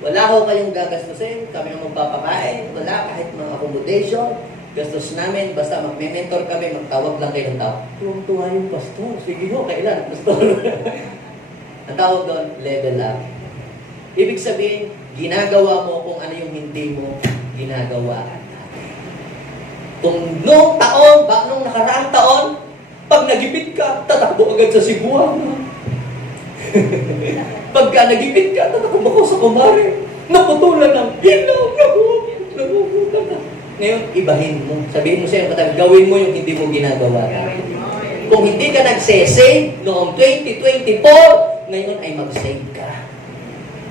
Wala ho kayong gagastusin, kami ang magpapakain, wala kahit mga accommodation, gastos namin, basta magme-mentor kami, magtawag lang kayo ng tao. Tuwang-tuwa yung pastor, sige ho, kailan, pastor? Ang tawag doon, level up. Ibig sabihin, ginagawa mo kung ano yung hindi mo ginagawa. Kung noong taon, nung nakaraang taon, pag nagipit ka, tatakbo agad sa Cebuano. Pagka nagipit ka, tatakbo ko sa kumare. Naputulan ng ilaw, nagugutan na. Ngayon, ibahin mo. Sabihin mo sa'yo, gawin mo yung hindi mo ginagawa. Kung hindi ka nag-save noong 2024, ngayon ay mag-save ka.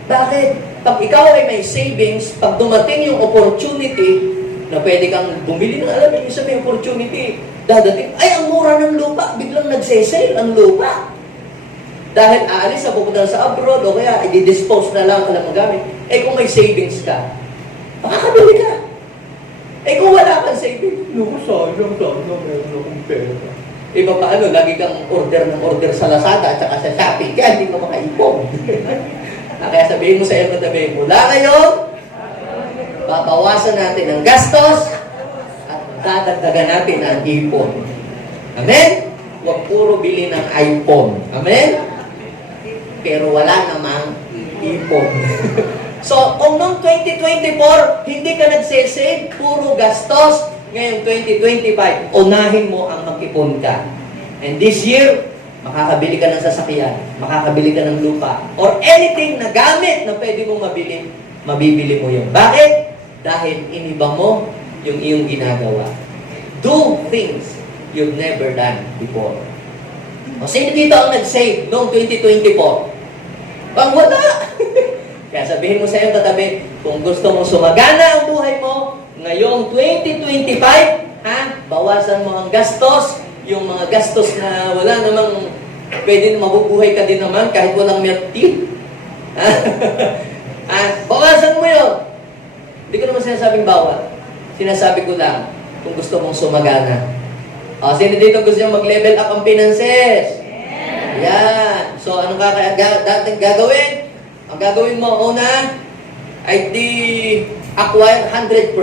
Bakit? Pag ikaw ay may savings, pag dumating yung opportunity na pwede kang bumili ng alam mo, isa may opportunity, dadating, ay, ang mura ng lupa, biglang nagse-sale ang lupa. Dahil aalis sa pupunta sa abroad, o kaya i-dispose na lang alam mo gamit. Eh kung may savings ka, makakabili ka. Eh kung wala kang savings, naku, sayang, meron akong pera. Iba pa ano, lagi kang order sa Lazada at saka sa Shopee, kaya hindi ka makaipon. Kaya sabihin mo sa iyo katabi, mula ngayon, babawasan natin ang gastos at dadagdagan natin ang ipon. Amen? Huwag puro bili ng iPhone. Amen? Pero wala namang ipon. So, kung noong 2024, hindi ka nagsisave, puro gastos, ngayong 2025, unahin mo ang mag-ipon ka. And this year, makakabili ka ng sasakyan, makakabili ka ng lupa, or anything na gamit na pwede mong mabili, mabibili mo yun. Bakit? Dahil iniba mo yung iyong ginagawa. Do things you've never done before. O sino dito ang nag-save noong 2024? Pag wala! Kaya sabihin mo sa iyong katabi, kung gusto mong sumagana ang buhay mo, ngayong 2025, bawasan mo ang gastos, yung mga gastos na wala namang pwede na mabubuhay ka din naman kahit walang milk tea. Bawasan mo yun. Hindi ko naman sinasabing bawal. Sinasabi ko lang kung gusto mong sumagana. Sino dito gusto nyo mag-level up ang finances? Yan. So, anong gagawin? Ang gagawin mo, una, ay acquire 100%.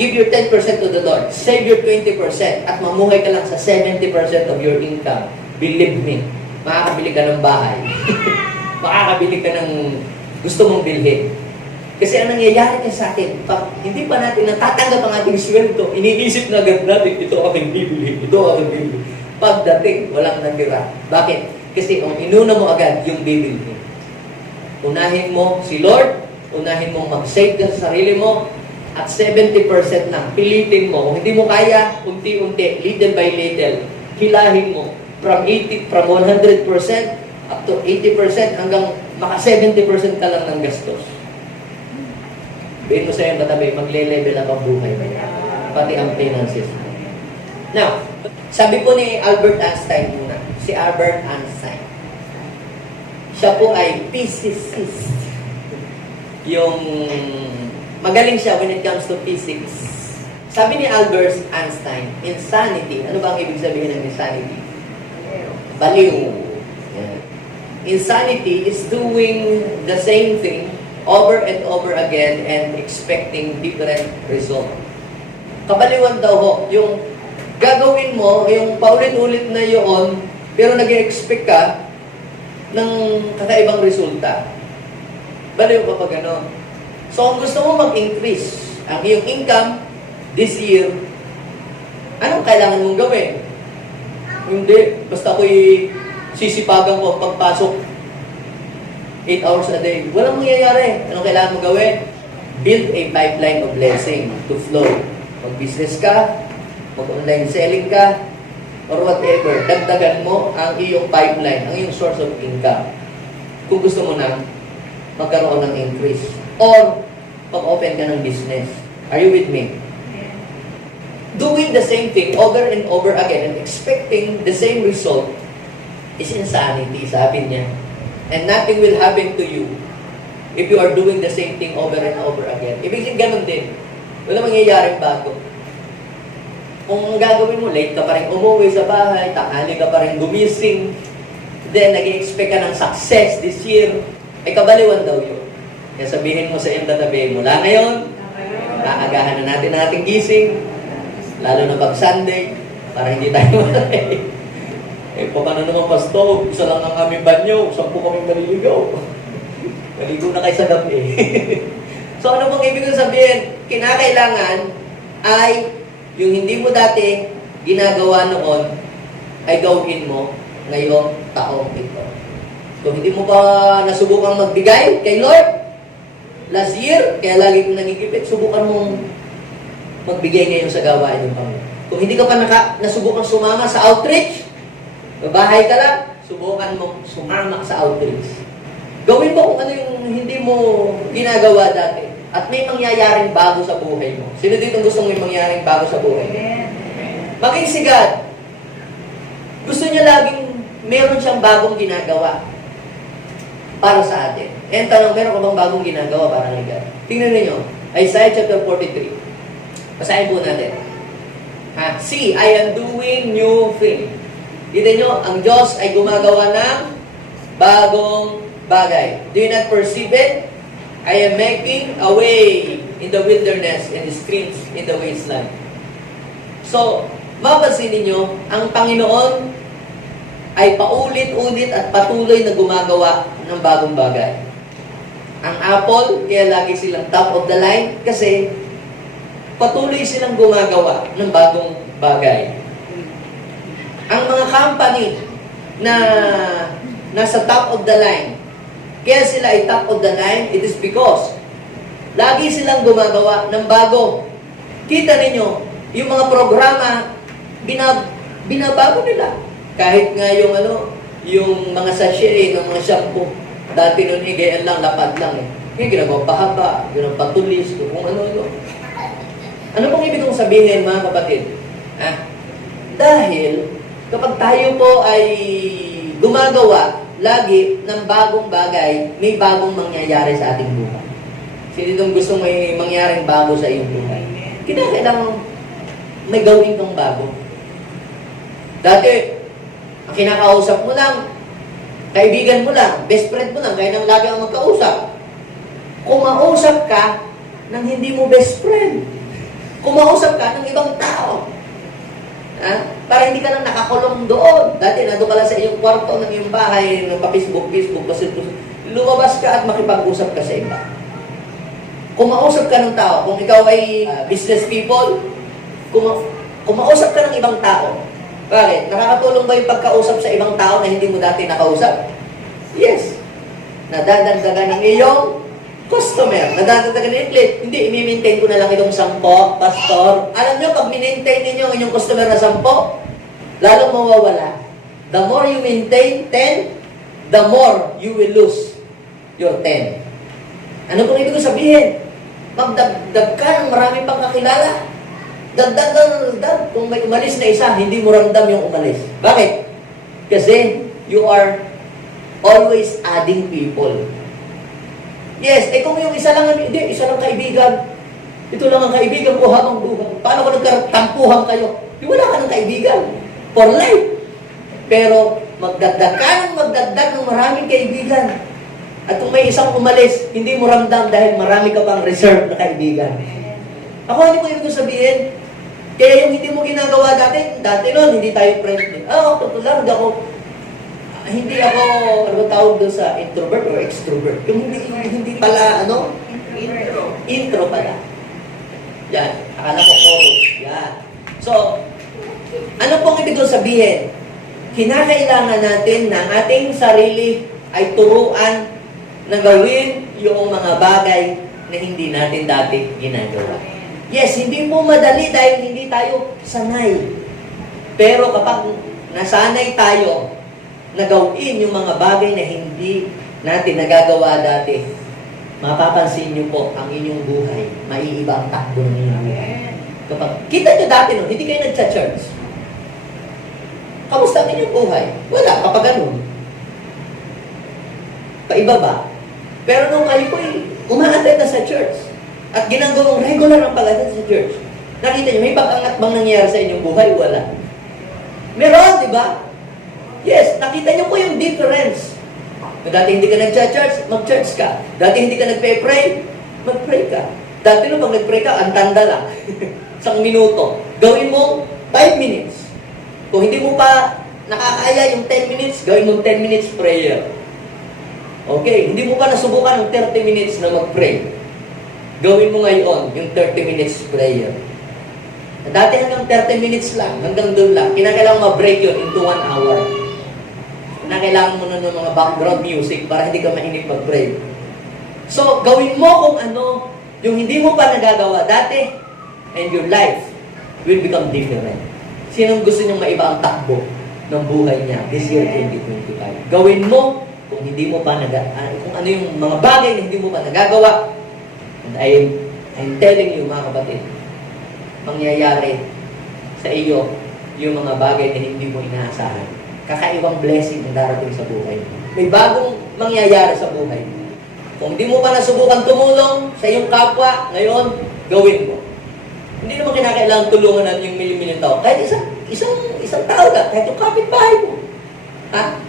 Give your 10% to the Lord. Save your 20%. At mamuhay ka lang sa 70% of your income. Believe me, makakabili ka ng bahay. Makakabili ka ng gusto mong bilhin. Kasi ang nangyayari ka sa atin, pag hindi pa natin natatanggap ang ating sweldo, iniisip na agad natin, ito aking bibili, ito aking bibili. Pagdating, walang natira. Bakit? Kasi kung inuna mo agad yung bibili. Unahin mo si Lord, unahin mong mag-save ka sa sarili mo, at 70% na, pilitin mo. Kung hindi mo kaya, unti-unti, little by little, hilahin mo from 100% up to 80% hanggang maka 70% ka lang ng gastos. Bihin mo sa iyong katabi, magle-level up ang buhay mo. Pati ang finances. Now, sabi po ni Albert Einstein muna, si Albert Einstein, siya po ay physicist. Yung magaling siya when it comes to physics. Sabi ni Albert Einstein, insanity. Ano ba ang ibig sabihin ng insanity? Baliw. Yeah. Insanity is doing the same thing over and over again and expecting different result. Kabaliwan daw ho, yung gagawin mo, yung paulit-ulit na yun, pero nag-expect ka ng kakaibang resulta. Baliw kapag ano. So, kung gusto mo mag-increase ang iyong income this year, anong kailangan mong gawin? Hindi. Basta ako'y sisipagan ko ang pagpasok. 8 hours a day. Walang mangyayari. Anong kailangan mo gawin? Build a pipeline of blessing to flow. Mag-business ka, mag-online selling ka, or whatever. Dagdagan mo ang iyong pipeline, ang iyong source of income. Kung gusto mo na magkaroon ng increase. Or, pag-open ka ng business. Are you with me? Doing the same thing over and over again and expecting the same result is insanity, sabi niya. And nothing will happen to you if you are doing the same thing over and over again. Ibig sabihin, ganun din. Wala mangyayaring bago. Kung gagawin mo, late ka pa rin umuwi sa bahay, tanghali ka pa rin gumising, then nag-expect ka ng success this year, ay kabaliwan daw yun. Kaya sabihin mo sa iyong tatabi, mula ngayon, kaagahan na natin ating gising, lalo na pag Sunday, para hindi tayo malay. Eh, baka na naman, Pastor, isa lang ang aming banyo, 10 kami maliligaw. Maligo na kayo sa gabi. So, ano bang ibig sabihin? Kinakailangan ay yung hindi mo dati ginagawa noon ay gawin mo ngayong taong ito. Kung hindi mo pa nasubukang magbigay kay Lord, last year, kaya lagi kong nagigipit, subukan mong magbigay ngayon sa gawain ng Panginoon. Kung hindi ka pa nasubukang sumama sa outreach, babahay ka lang, subukan mo sumama sa outreach. Gawin mo kung ano yung hindi mo ginagawa dati. At may mangyayaring bago sa buhay mo. Sino dito gustong may mangyayaring bago sa buhay mo? Maging si God. Gusto niya laging meron siyang bagong ginagawa para sa atin. And tanong, meron ka bang bagong ginagawa para kay God? Tingnan ninyo, Isaiah chapter 43. Basahin po natin. See, I am doing new thing. Kita nyo, ang Diyos ay gumagawa ng bagong bagay. Do you not perceive it? I am making a way in the wilderness and the streams in the wasteland. So, mapapansin ninyo, ang Panginoon ay paulit-ulit at patuloy na gumagawa ng bagong bagay. Ang Apple, kaya lagi silang top of the line kasi patuloy silang gumagawa ng bagong bagay. Ang mga company na nasa top of the line, kaya sila ay top of the line, it is because lagi silang gumagawa ng bago. Kita ninyo, yung mga programa, binabago nila. Kahit nga yung mga sachet ng mga shampoo, dati nun ganyan lang, lapad lang eh. Ngayon ginagawa pahaba, patulis, kung ano-ano. Ano pong ibig kong sabihin, mga kapatid? Dahil, kapag tayo po ay gumagawa lagi ng bagong bagay, may bagong mangyayari sa ating buhay. Sino itong gusto may mangyaring bago sa iyong buhay? Kinakailangan may gawin kang bago. Dati, ang kinakausap mo lang, kaibigan mo lang, best friend mo lang, kaya nang lagi ang magkausap. Kumausap ka ng hindi mo best friend. Kumausap ka ng ibang tao. Para hindi ka lang nakakulong doon. Dati, nandun ka lang sa iyong kwarto ng iyong bahay, nagpa-Facebook, kasi lumabas ka at makipag-usap ka sa iba. Kumausap ka ng tao. Kung ikaw ay business people, kumausap ka ng ibang tao. Bakit? Nakakatulong ba yung pagkausap sa ibang tao na hindi mo dati nakausap? Yes. Nadadagdagan ng iyong customer. Nadadagdagan ng client. Hindi, i-maintain ko na lang itong 10, pastor. Alam nyo, pag minmaintain ninyo ang inyong customer na 10, lalong mawawala. The more you maintain 10, the more you will lose your 10. Ano pong ibig ko sabihin? Magdagdag ka ng marami pang kakilala. Dagdag. Kung may umalis na isa, hindi mo ramdam yung umalis. Bakit? Kasi you are always adding people. Yes, kung yung isa lang kaibigan, ito lang ang kaibigan ko habang buhay. Paano kung nagkatampuhan kayo? Wala ka ng kaibigan. For life. Pero magdagdag ng maraming kaibigan. At kung may isang umalis, hindi mo ramdam dahil marami ka pang reserve na kaibigan. Ako, ano po ibig sabihin? Kaya yung hindi mo ginagawa dati noon, hindi tayo friendly. Totoo lang, hindi ako, ano tawag doon sa introvert or extrovert? Yung hindi pala, Intro pala. Yan. Akala ko chorus. Yan. So, ano pong ibig kong sabihin? kinakailangan natin na ang ating sarili ay turuan na gawin yung mga bagay na hindi natin dati ginagawa. Yes, hindi po madali dahil hindi tayo sanay. Pero kapag nasanay tayo na gawin yung mga bagay na hindi natin nagagawa dati, mapapansin niyo po ang inyong buhay, maiiba ang takbo ng inyong buhay. Kapag kita niyo dati no, hindi kayo nagcha-church. Kamusta ang inyong buhay? Wala, kapag ganun. Paiba ba? Pero nung kayo po umaatid na sa church at ginagawang regular ang pag-attend sa church, nakita niyo, may pag-angat bang nangyayari sa inyong buhay? Wala. Meron, di ba? Yes, nakita niyo po yung difference. Dati hindi ka nag-church, mag-church ka. Dati hindi ka nagpe-pray, mag-pray ka. Dati nung pag nag-pray ka, ang tanda lang. Isang minuto. Gawin mo 5 minutes. Kung hindi mo pa nakakaya yung 10 minutes, gawin mo 10 minutes prayer. Okay, hindi mo pa nasubukan ng 30 minutes na mag-pray. Gawin mo ngayon yung 30 minutes prayer. Dati hanggang 30 minutes lang, hanggang doon lang. Kinakailangan ma-break yun into 1 hour. Kinakailangan mo na ng mga background music para hindi ka mainip mag-pray. So, gawin mo kung ano yung hindi mo pa nagagawa dati and your life will become different. Sinong gusto niyang maiba ang takbo ng buhay niya this year 2025? Gawin mo kung hindi mo pa kung ano yung mga bagay na hindi mo pa nagagawa. And I'm telling you mga kapatid, mangyayari sa iyo yung mga bagay na hindi mo inaasahan. Kakaibang blessing ang darating sa buhay. May bagong mangyayari sa buhay. Kung hindi mo pa nasubukan tumulong sa iyong kapwa, ngayon, gawin mo. Hindi naman kinakailangan tulungan natin yung milyon-milyon tao. Kahit isang tao lang, kahit yung kapitbahay mo.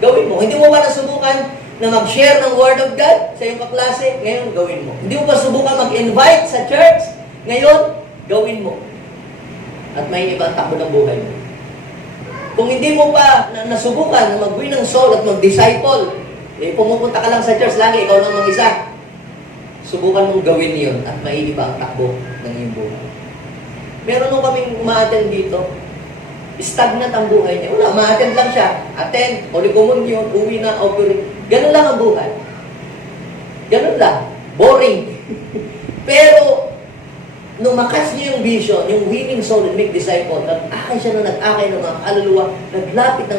Gawin mo. Hindi mo pa nasubukan na mag-share ng Word of God sa iyong kaklase, ngayon, gawin mo. Hindi mo pa subukan mag-invite sa church, ngayon, gawin mo. At may iba ang takbo ng buhay mo. Kung hindi mo pa nasubukan na mag-win ng soul at mag-disciple, pumupunta ka lang sa church lagi, ikaw lang mag-isa. Subukan mong gawin yun at maiiba ang takbo ng iyong buhay. Meron nung kaming umaattend dito, stagnant ang buhay niya. Wala, umaattend lang siya. Attend, Holy Communion, uwi na, offering. Ganun lang ang buhay. Ganun lang. Boring. Pero, nung makas niya yung vision, yung winning soul and make disciple, nag-akay siya ng mga kaluluwa, naglapit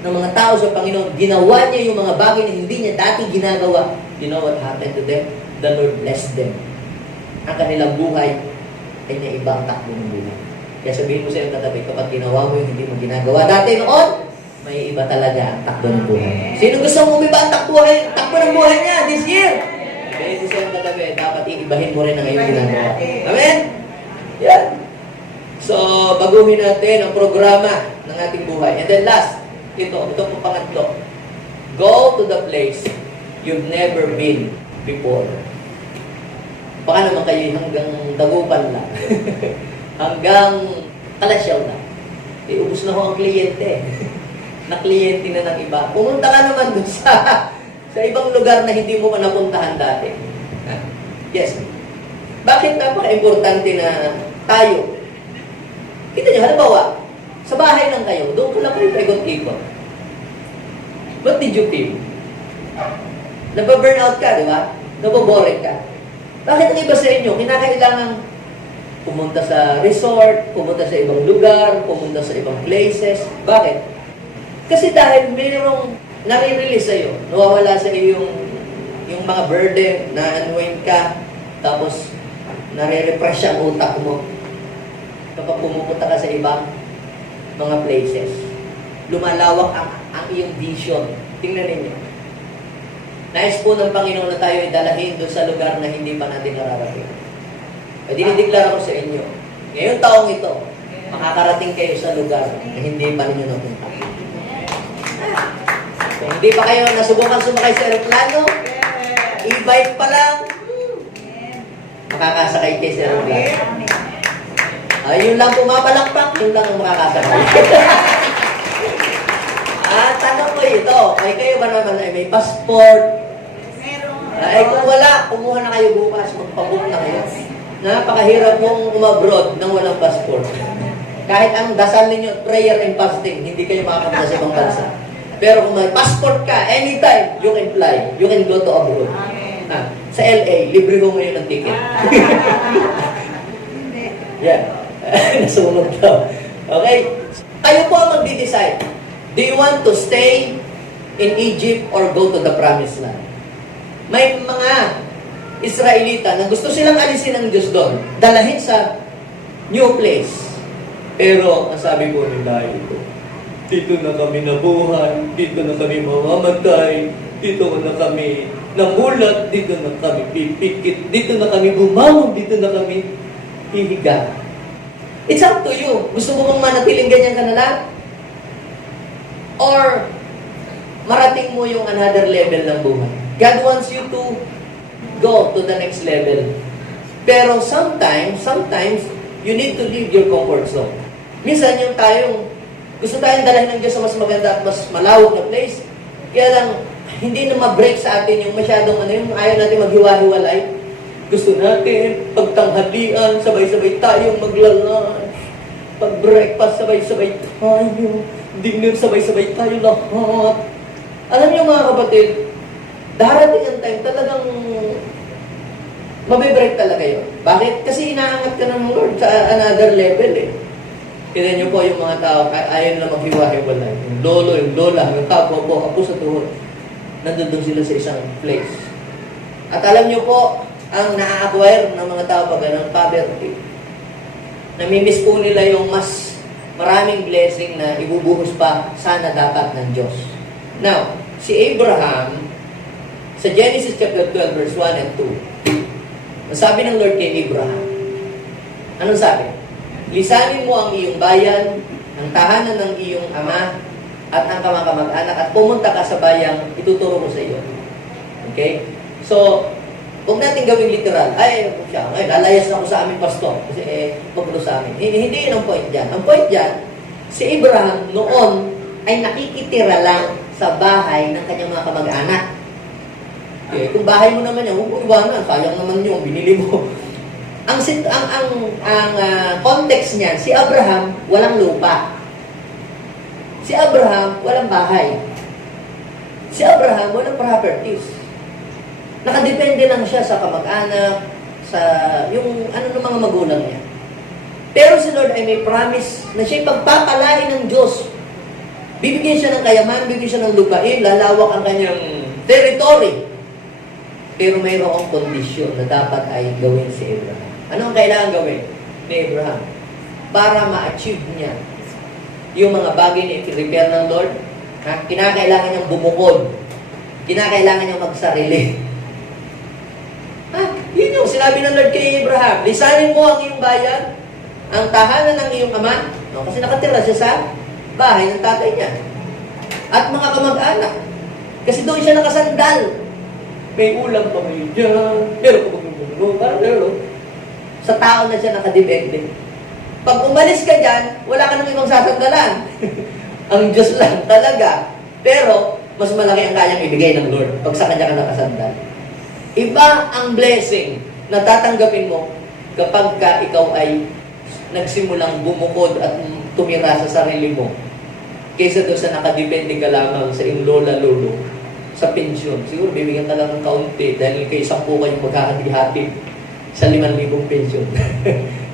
ng mga tao sa Panginoon, ginawa niya yung mga bagay na hindi niya dati ginagawa. You know what happened to them? The Lord blessed them. Ang kanilang buhay ay naiba ang takbo ng buhay. Kaya sabihin mo sa iyong katabi, kapag ginawa mo yung hindi mo ginagawa dati noon, may iba talaga ang takbo ng buhay. Sino gusto mo umiba ang takbo ng buhay niya this year? Sabihin mo sa iyong katabi, dapat iibahin mo rin ang iyong ginagawa. Amen? Yan. So, baguhin natin ang programa ng ating buhay. And then last, ito po pangatlo. Go to the place you've never been before. Baka naman kayo hanggang Dagupan lang. Hanggang Kalasyaw lang. Ubus na ho ang kliyente. Na kliyente na ng iba. Pumunta ka naman dun sa ibang lugar na hindi mo pa napuntahan dati. Yes. Bakit napaka-importante na tayo? Kita niyo, halimbawa, sa bahay lang kayo, doon ko lang kayo ikot-ikot. What did you feel? Nababurnout ka, di ba? Nababoring ka. Bakit ang iba sa inyo, kinakailangan pumunta sa resort, pumunta sa ibang lugar, pumunta sa ibang places? Bakit? Kasi dahil mayroong nare-release sa'yo, nawawala sa iyo yung mga burden, na-unwind ka, tapos nare-refresh ang utak mo kapag pumupunta ka sa ibang mga places. Lumalawak ang iyong vision. Tingnan ninyo. Nais po ng Panginoon na tayo ay dalahin doon sa lugar na hindi pa natin nararating. Ay dinideklara ko sa inyo, ngayong taong ito, makakarating kayo sa lugar na hindi pa ninyo napunta. Kung hindi pa kayo nasubukan sumakay sa aeroplano, e-bike pa lang, makakasakay kayo sa aeroplano. Yun lang pumapalakpak, yun lang ang makakasakay. Tanong ko ito, ay kayo ba naman ay may passport? Ay kung wala, kumuha na kayo bukas, magpabook na kayo. Napakahirap mong umabroad nang walang passport. Kahit ang dasal ninyo, prayer and fasting, hindi kayo makapunta sa ibang bansa. Pero kung may passport ka, anytime, you can fly. You can go to abroad. Sa LA, libre ko ngayon ng ticket. Yeah. Nasunog daw. Okay? Kayo po ang magdi-decide. Do you want to stay in Egypt or go to the promised land? May mga Israelita na gusto silang alisin ng Diyos doon, dalahin sa new place. Pero, ang sabi ko nila ito, dito na kami nabuhay, dito na kami mamamatay, dito na kami namulat, dito na kami pipikit, dito na kami bumangon, dito na kami hihiga. It's up to you. Gusto mo bang manatiling ganyan ka na lang? Or, marating mo yung another level ng buhay. God wants you to go to the next level. Pero sometimes, you need to leave your comfort zone. Minsan yung gusto tayong dalhin ng Diyos sa mas maganda at mas malawak na place. Kaya lang, hindi na ma-break sa atin yung masyadong yung ayaw natin maghiwa-hiwalay. Gusto natin, pagtanghalian, sabay-sabay tayong maglalunch. Pag-breakfast, sabay-sabay tayo. Dinner, sabay-sabay tayo lahat. Alam niyo mga kapatid, darating ang time talagang mabibreak talaga yun. Bakit? Kasi inaangat ka ng Lord sa another level eh. Tignan niyo po yung mga tao, ayaw nila maghiwa-hiwalay. Yung lolo, yung lola, yung kapwa po, apo sa tuhod. Nandun sila sa isang place. At alam niyo po, ang na-acquire ng mga tao pag ng poverty. Namimiss po nila yung mas maraming blessing na ibubuhos pa sana dapat ng Diyos. Now, si Abraham, sa Genesis chapter 12, verse 1 and 2, sabi ng Lord kay Abraham, anong sabi? Lisanin mo ang iyong bayan, ang tahanan ng iyong ama, at ang kamag-anak, at pumunta ka sa bayang ituturo ko sa iyo. Okay? So, huwag natin gawing literal. Lalayas na ako sa aming pastor. Kasi, magkulo sa amin. Hindi yun ang point dyan. Ang point dyan, si Abraham noon ay nakikitira lang sa bahay ng kanyang mga kamag-anak. Okay, kung bahay mo naman yan, huwag mo iwanan. Sayang naman yung binili mo. Ang context niyan, si Abraham walang lupa. Si Abraham walang bahay. Si Abraham walang properties. Nakadepende lang siya sa kamag-anak, sa yung ng mga magulang niya. Pero si Lord ay may promise na siya pagpapalain ng Diyos. Bibigyan siya ng kayaman, bibigyan siya ng lupain, lalawak ang kanyang territory. Pero mayroong kondisyon na dapat ay gawin si Abraham. Ano ang kailangan gawin ni Abraham? Para ma-achieve niya yung mga bagay na i-prepare ng Lord, kinakailangan niyang bumukod. Kinakailangan niyang magsarili. Yun yung sinabi ng Lord kay Abraham. Lisanin mo ang iyong bayan, ang tahanan ng iyong ama, kasi nakatira siya sa bahay ng tatay niya. At mga kamag-anak. Kasi doon siya nakasandal. May ulam pa kayo dyan, meron pa magmumulong, parang meron. Sa tao na siya nakadepende. Pag umalis ka dyan, wala ka nang ibang sasandalan. Ang Diyos lang talaga. Pero, mas malaki ang kayang ibigay ng Lord pag sa Kanya ka nakasandal. Iba ang blessing na tatanggapin mo kapag ka ikaw ay nagsimulang bumukod at tumira sa sarili mo kaysa doon sa nakadepende ka lamang sa iyong lola-lolo sa pensyon. Siguro bibigyan ka lang ng kaunti dahil kayo 10 kayong magkakahati sa 5,000 pensyon.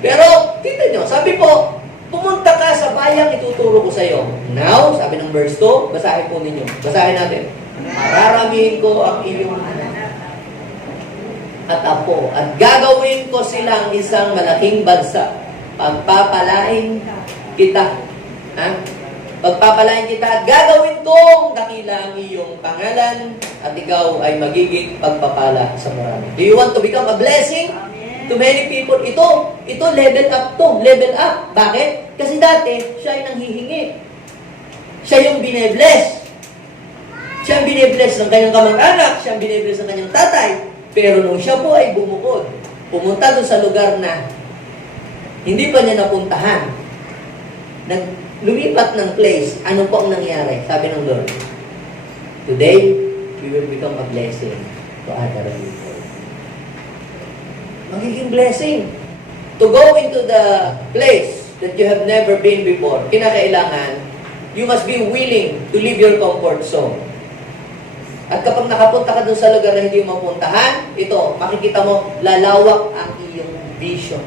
Pero, kita nyo, sabi po, pumunta ka sa bayang ituturo ko sa iyo. Now, sabi ng verse 2, basahin po ninyo. Basahin natin. Mararamihin ko ang iyong at apo, at gagawin ko silang isang malaking bansa. Pagpapalain kita. Pagpapalain kita at gagawin kong dakila ang iyong pangalan at ikaw ay magiging pagpapala sa marami. Do you want to become a blessing to many people? Ito level up to. Level up. Bakit? Kasi dati, siya ay nanghihingi. Siya yung bine-bless. Siya ang bine-bless ng kanyang kamag-anak. Siya ang bine-bless ng kanyang tatay. Pero nung siya po ay bumukod, pumunta doon sa lugar na hindi pa niya napuntahan, lumipat ng place, ano po ang nangyari? Sabi ng Lord, today, we will become a blessing to other people. Magiging blessing. To go into the place that you have never been before, kinakailangan, you must be willing to leave your comfort zone. At kapag nakapunta ka dun sa lugar na hindi mo mapuntahan, ito, makikita mo, lalawak ang iyong vision.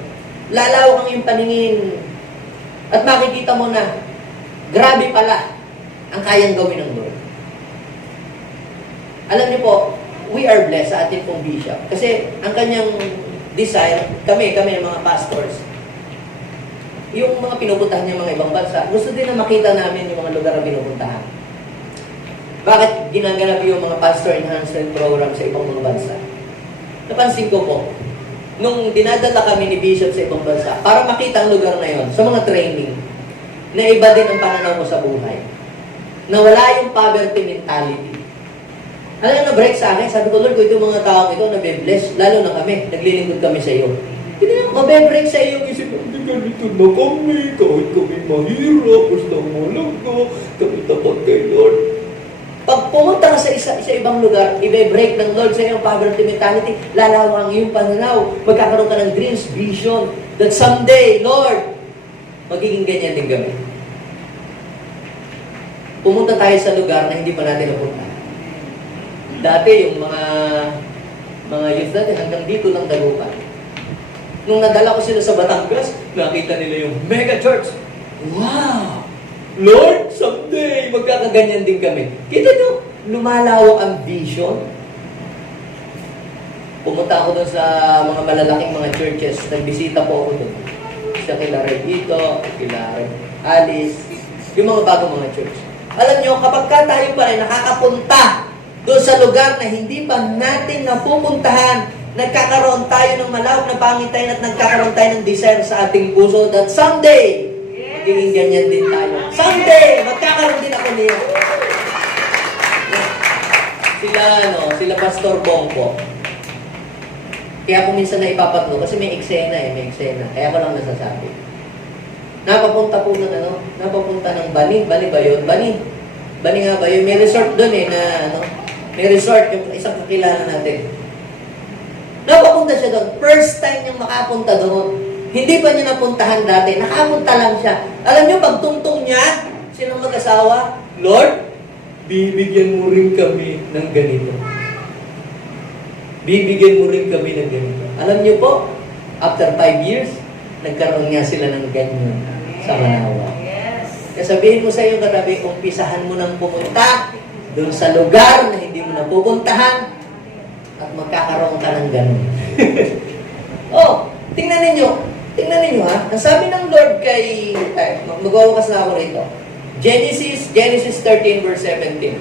Lalawak ang iyong paningin. At makikita mo na, grabe pala ang kayang gawin ng Lord. Alam niyo po, we are blessed sa ating pong bishop. Kasi ang kanyang desire, kami mga pastors, yung mga pinupuntahan niya mga ibang bansa, gusto din na makita namin yung mga lugar na pinupuntahan. Bakit ginaganap yung mga pastor enhancement program sa ibang mga bansa? Napansin ko po, nung dinadala kami ni Bishop sa ibang bansa, para makita ang lugar na yon, sa mga training, na iba din ang pananaw mo sa buhay. Na wala yung poverty mentality. Alam na break sa akin, sabi ko, Lord, kung itong mga taong ito nabe-bless, lalo na kami, naglilingkod kami sa iyo. Hindi na mabe-break sa iyo yung isip, hindi ganito na kami, kahit kami mahirap, basta malaga, kami tapat kay Lord. Pag pumunta ka sa ibang lugar, i-break ng Lord sa iyong poverty mentality, lalawang iyong pananaw, magkakaroon ka ng dreams, vision, that someday, Lord, magiging ganyan din kami. Pumunta tayo sa lugar na hindi pa natin napunta. Dati, yung mga youth natin, hanggang dito lang dalupan. Nung nadala ko sila sa Batangas, nakita nila yung mega church. Wow! Lord, someday, magkakaganyan din kami. Kita nyo, lumalawak ang vision. Pumunta ako doon sa mga malalaking mga churches. Nagbisita po ako doon. Sa kila Redito, kila Alice, yung mga bagong mga church. Alam nyo, kapag tayo pa rin nakakapunta doon sa lugar na hindi pa natin napupuntahan, nagkakaroon tayo ng malawak na pangitain at nagkakaroon tayo ng desire sa ating puso that someday, magiging ganyan din tayo. Someday, magkakaroon din ako niyo. Sila Pastor Bongko. Kaya ako minsan na ipapatlo, kasi may eksena may eksena. Kaya ko lang nasasabi. Napapunta po ng napapunta ng Bani ba yun? Bani nga ba yun? May resort doon may resort, yung isang kakilala natin. Napapunta siya doon. First time niyang makapunta doon. Hindi pa niya napuntahan dati. Nakapunta lang siya. Alam niyo, pagtungtong niya, silang mag-asawa, Lord, bibigyan mo rin kami ng ganito. Bibigyan mo rin kami ng ganito. Alam niyo po, after 5 years, nagkaroon nga sila ng ganyan sa Manawa. Kaya sabihin mo sa iyong katabi, umpisahan mo nang pumunta doon sa lugar na hindi mo napupuntahan at magkakaroon ka ng ganun. Tingnan ninyo ha. Ang sabi ng Lord kay, magwawakas na ako rito. Genesis 13 verse 17.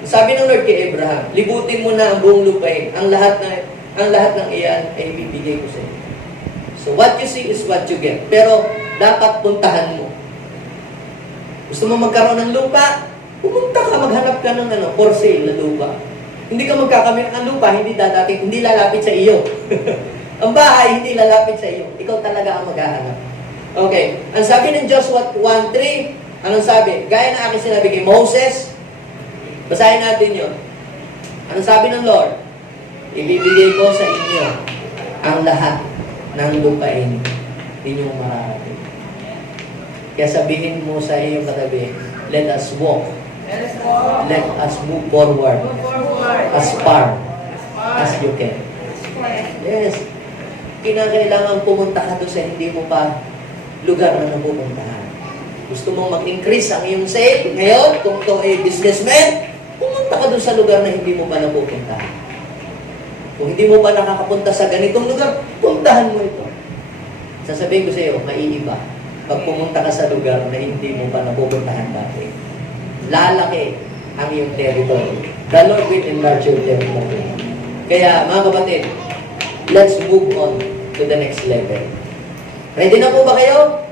Ang sabi ng Lord kay Abraham, libutin mo na ang buong lupain. Ang lahat ng iyan ay ibibigay ko sa iyo. So what you see is what you get. Pero dapat puntahan mo. Gusto mo magkaroon ng lupa? Pumunta ka, maghanap ka ng for sale na lupa. Hindi ka magkakamit ng lupa, hindi lalapit sa iyo. Ang bahay, hindi lalapit sa iyo. Ikaw talaga ang maghahanap. Okay. Ang sabi ng Joshua 1:3, anong sabi? Gaya na aking sinabi kay Moses, basahin natin yun. Anong sabi ng Lord? Ibibigay ko sa inyo ang lahat ng lupain inyong mararating. Kaya sabihin mo sa iyong katabi, let us walk. Let us move forward. As far as you can. Yes. Kinakailangan pumunta ka doon sa hindi mo pa lugar na napupuntahan. Gusto mong mag-increase ang iyong sale ngayon, kung ito ay businessman, pumunta ka doon sa lugar na hindi mo pa napupuntahan. Kung hindi mo pa nakakapunta sa ganitong lugar, puntahan mo ito. Sasabihin ko sa iyo, maiiba. Pag pumunta ka sa lugar na hindi mo pa napupuntahan dati, lalaki ang iyong territory. The Lord will enlarge your territory. Kaya, mga kapatid, let's move on to the next level. Ready na po ba kayo?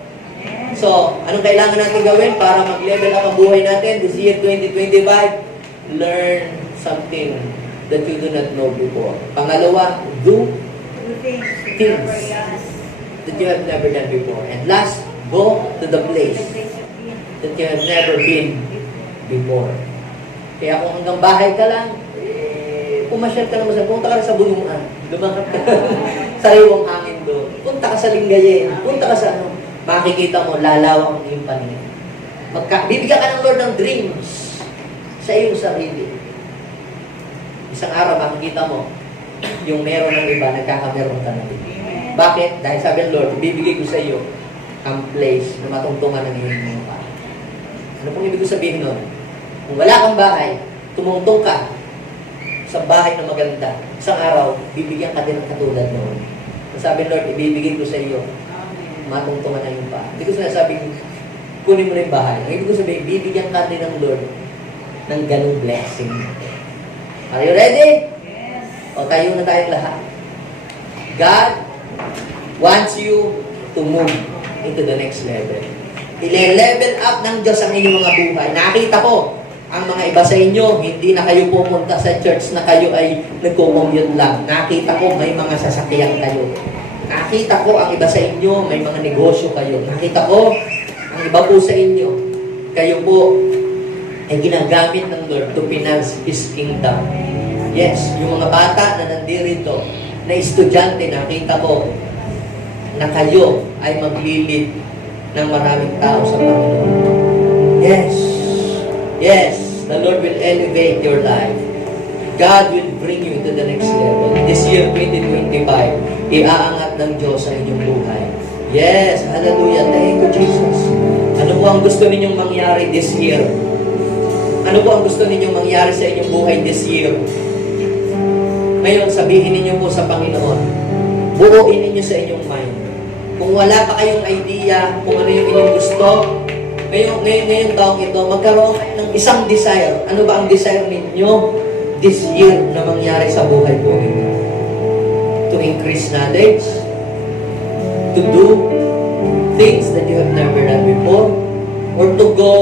So, anong kailangan natin gawin para mag-level up ang buhay natin this year 2025? Learn something that you do not know before. Pangalawa, do things that you have never done before. And last, go to the place that you have never been before. Kaya kung hanggang bahay ka lang, pumasyal ka naman punta ka sa Bunungan, lumakad ka, sariwang hangin doon, punta ka sa Lingayen, punta ka sa makikita mo, lalawak ang iyong paningin. Bibigyan ka ng Lord ng dreams sa iyong sarili. Isang araw, makikita mo, yung meron ng iba, nagkakameron ka na din. Bakit? Dahil sabi ng Lord, ibibigay ko sa iyo ang place na matungtungan ng iyong mga bahay. Ano pong ibig ko sabihin nun? Kung wala kang bahay, tumungtong ka sa bahay na maganda. Isang araw, bibigyan ka din ng katulad noon. Sabi ng Lord, ibibigay ko sa iyo matungtungan ng iyong bahay. Hindi ko sinasabing kunin mo na yung bahay. Ang ibig ko sabihin, bibigyan ka din ng Lord ng ganung blessing. Are you ready? Yes. O tayo na tayong lahat. God wants you to move into the next level. Ile-level up ng Diyos ang inyong mga buhay. Nakita ko, ang mga iba sa inyo, hindi na kayo pumunta sa church na kayo ay nagko-commute lang. Nakita ko, may mga sasakyan kayo. Nakita ko, ang iba sa inyo, may mga negosyo kayo. Nakita ko, ang iba po sa inyo, kayo po ay ginagamit ng Lord to finance His kingdom. Yes, yung mga bata na nandirito, na estudyante, nakita ko na kayo ay maglilid ng maraming tao sa Panginoon. Yes. Yes, the Lord will elevate your life. God will bring you to the next level. This year, 2025, iaangat ng Diyos ang inyong buhay. Yes, hallelujah. Thank you, Jesus. Ano po ang gusto ninyong mangyari this year? Ano po ang gusto ninyong mangyari sa inyong buhay this year? Ngayon, sabihin ninyo po sa Panginoon, buuin ninyo sa inyong mind. Kung wala pa kayong idea kung ano yung inyong gusto, ngayon taong ito, magkaroon ng isang desire. Ano ba ang desire ninyo this year na mangyari sa buhay po ninyo? To increase knowledge, to do things that you have never done before, or to go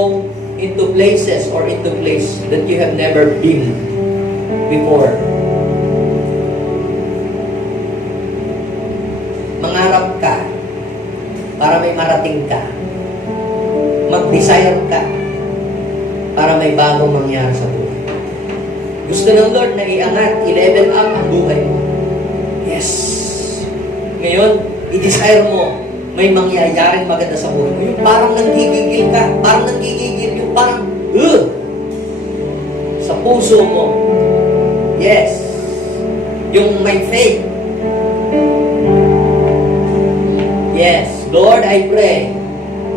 into places or into place that you have never been before. Mangarap ka para may marating ka. Mag-desire ka para may bagong mangyari sa buhay. Gusto ng Lord na iangat, i-level up ang buhay mo. Yes. Ngayon, i-desire mo may mangyayaring maganda sa buhay mo. Yung parang nanggigigil ka, yung parang, sa puso mo. Yes. Yung may faith. Yes. Lord, I pray,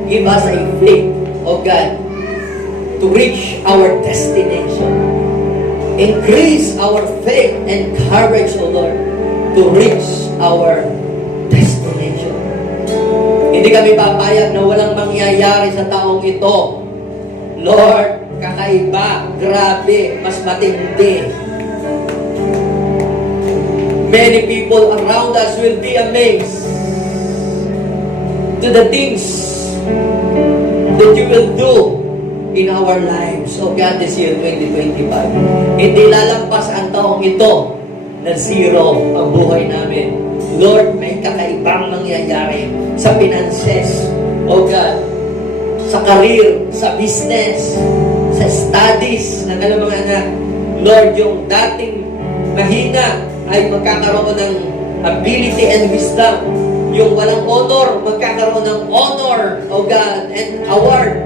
give us a faith, O God, to reach our destination. Increase our faith and courage, O Lord, to reach our destination. Hindi kami papayag na walang mangyayari sa taong ito. Lord, kakaiba, grabe, mas matindi. Many people around us will be amazed to the things that you will do in our lives. So God, this year 2025, hindi lalampas ang taong ito na zero ang buhay namin. Lord, may kakaibang mangyayari sa finances, oh God, sa career, sa business, sa studies ng alam mga anak. Lord, yung dating mahina ay magkakaroon ng ability and wisdom. Yung walang honor, magkakaroon ng honor, oh God, and award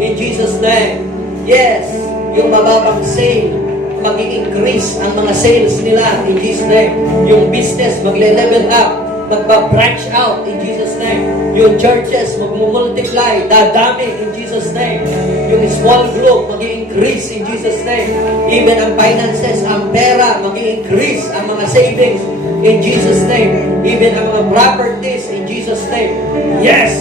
in Jesus' name. Yes, yung mababang sale, mag-increase ang mga sales nila in Jesus' name. Yung business, magle-level up, magpa-branch out in Jesus' name. Yung churches, mag-multiply, dadami in Jesus' name. Yung small group, mag-increase in Jesus' name. Even ang finances, ang pera, mag-increase ang mga savings in Jesus' name. Even ang mga properties in Jesus' name. Yes!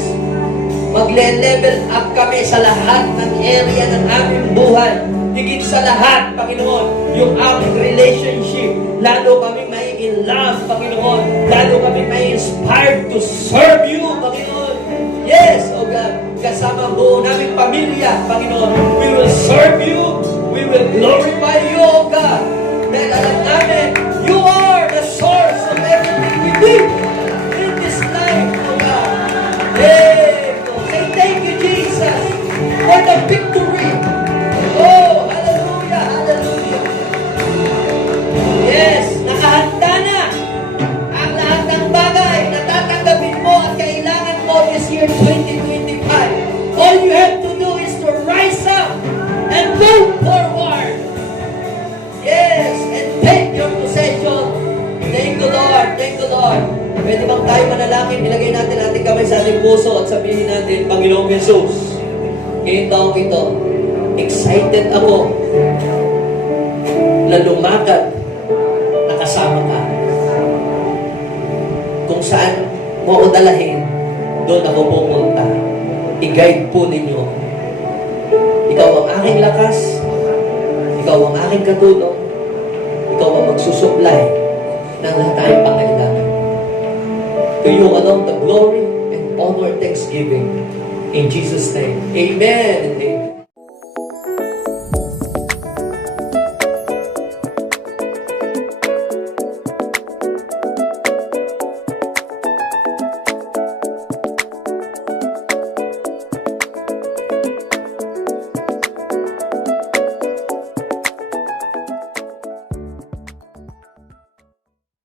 Magle-level up kami sa lahat ng area ng aming buhay. Higit sa lahat, Panginoon, yung aming relationship. Lalo kami may in love, Panginoon. Lalo kami may inspired to serve you, Panginoon. Yes, oh God. Kasama buo naming pamilya, Panginoon. We will serve you. We will glorify you, oh God. Dahil alam namin, you are the source of everything we need in this life, oh God. Hey, say thank you, Jesus, for the victory. Oh, hallelujah, hallelujah. Yes, nakahanda na ang lahat ng bagay na tatanggapin mo at kailangan mo this year 2025. Pwede bang tayo manalangin? Ilagay natin ating kamay sa ating puso at sabihin natin, Panginoong Jesus, ngayong taong ito, excited ako na lumakad na kasama ka. Kung saan mo ako dalahin, doon ako pupunta. I-guide po ninyo. Ikaw ang aking lakas, ikaw ang aking katulong, ikaw ang magsusupply ng lahat tayong pangailangan. To you alone the glory and honor, thanksgiving. In Jesus' name, amen and amen.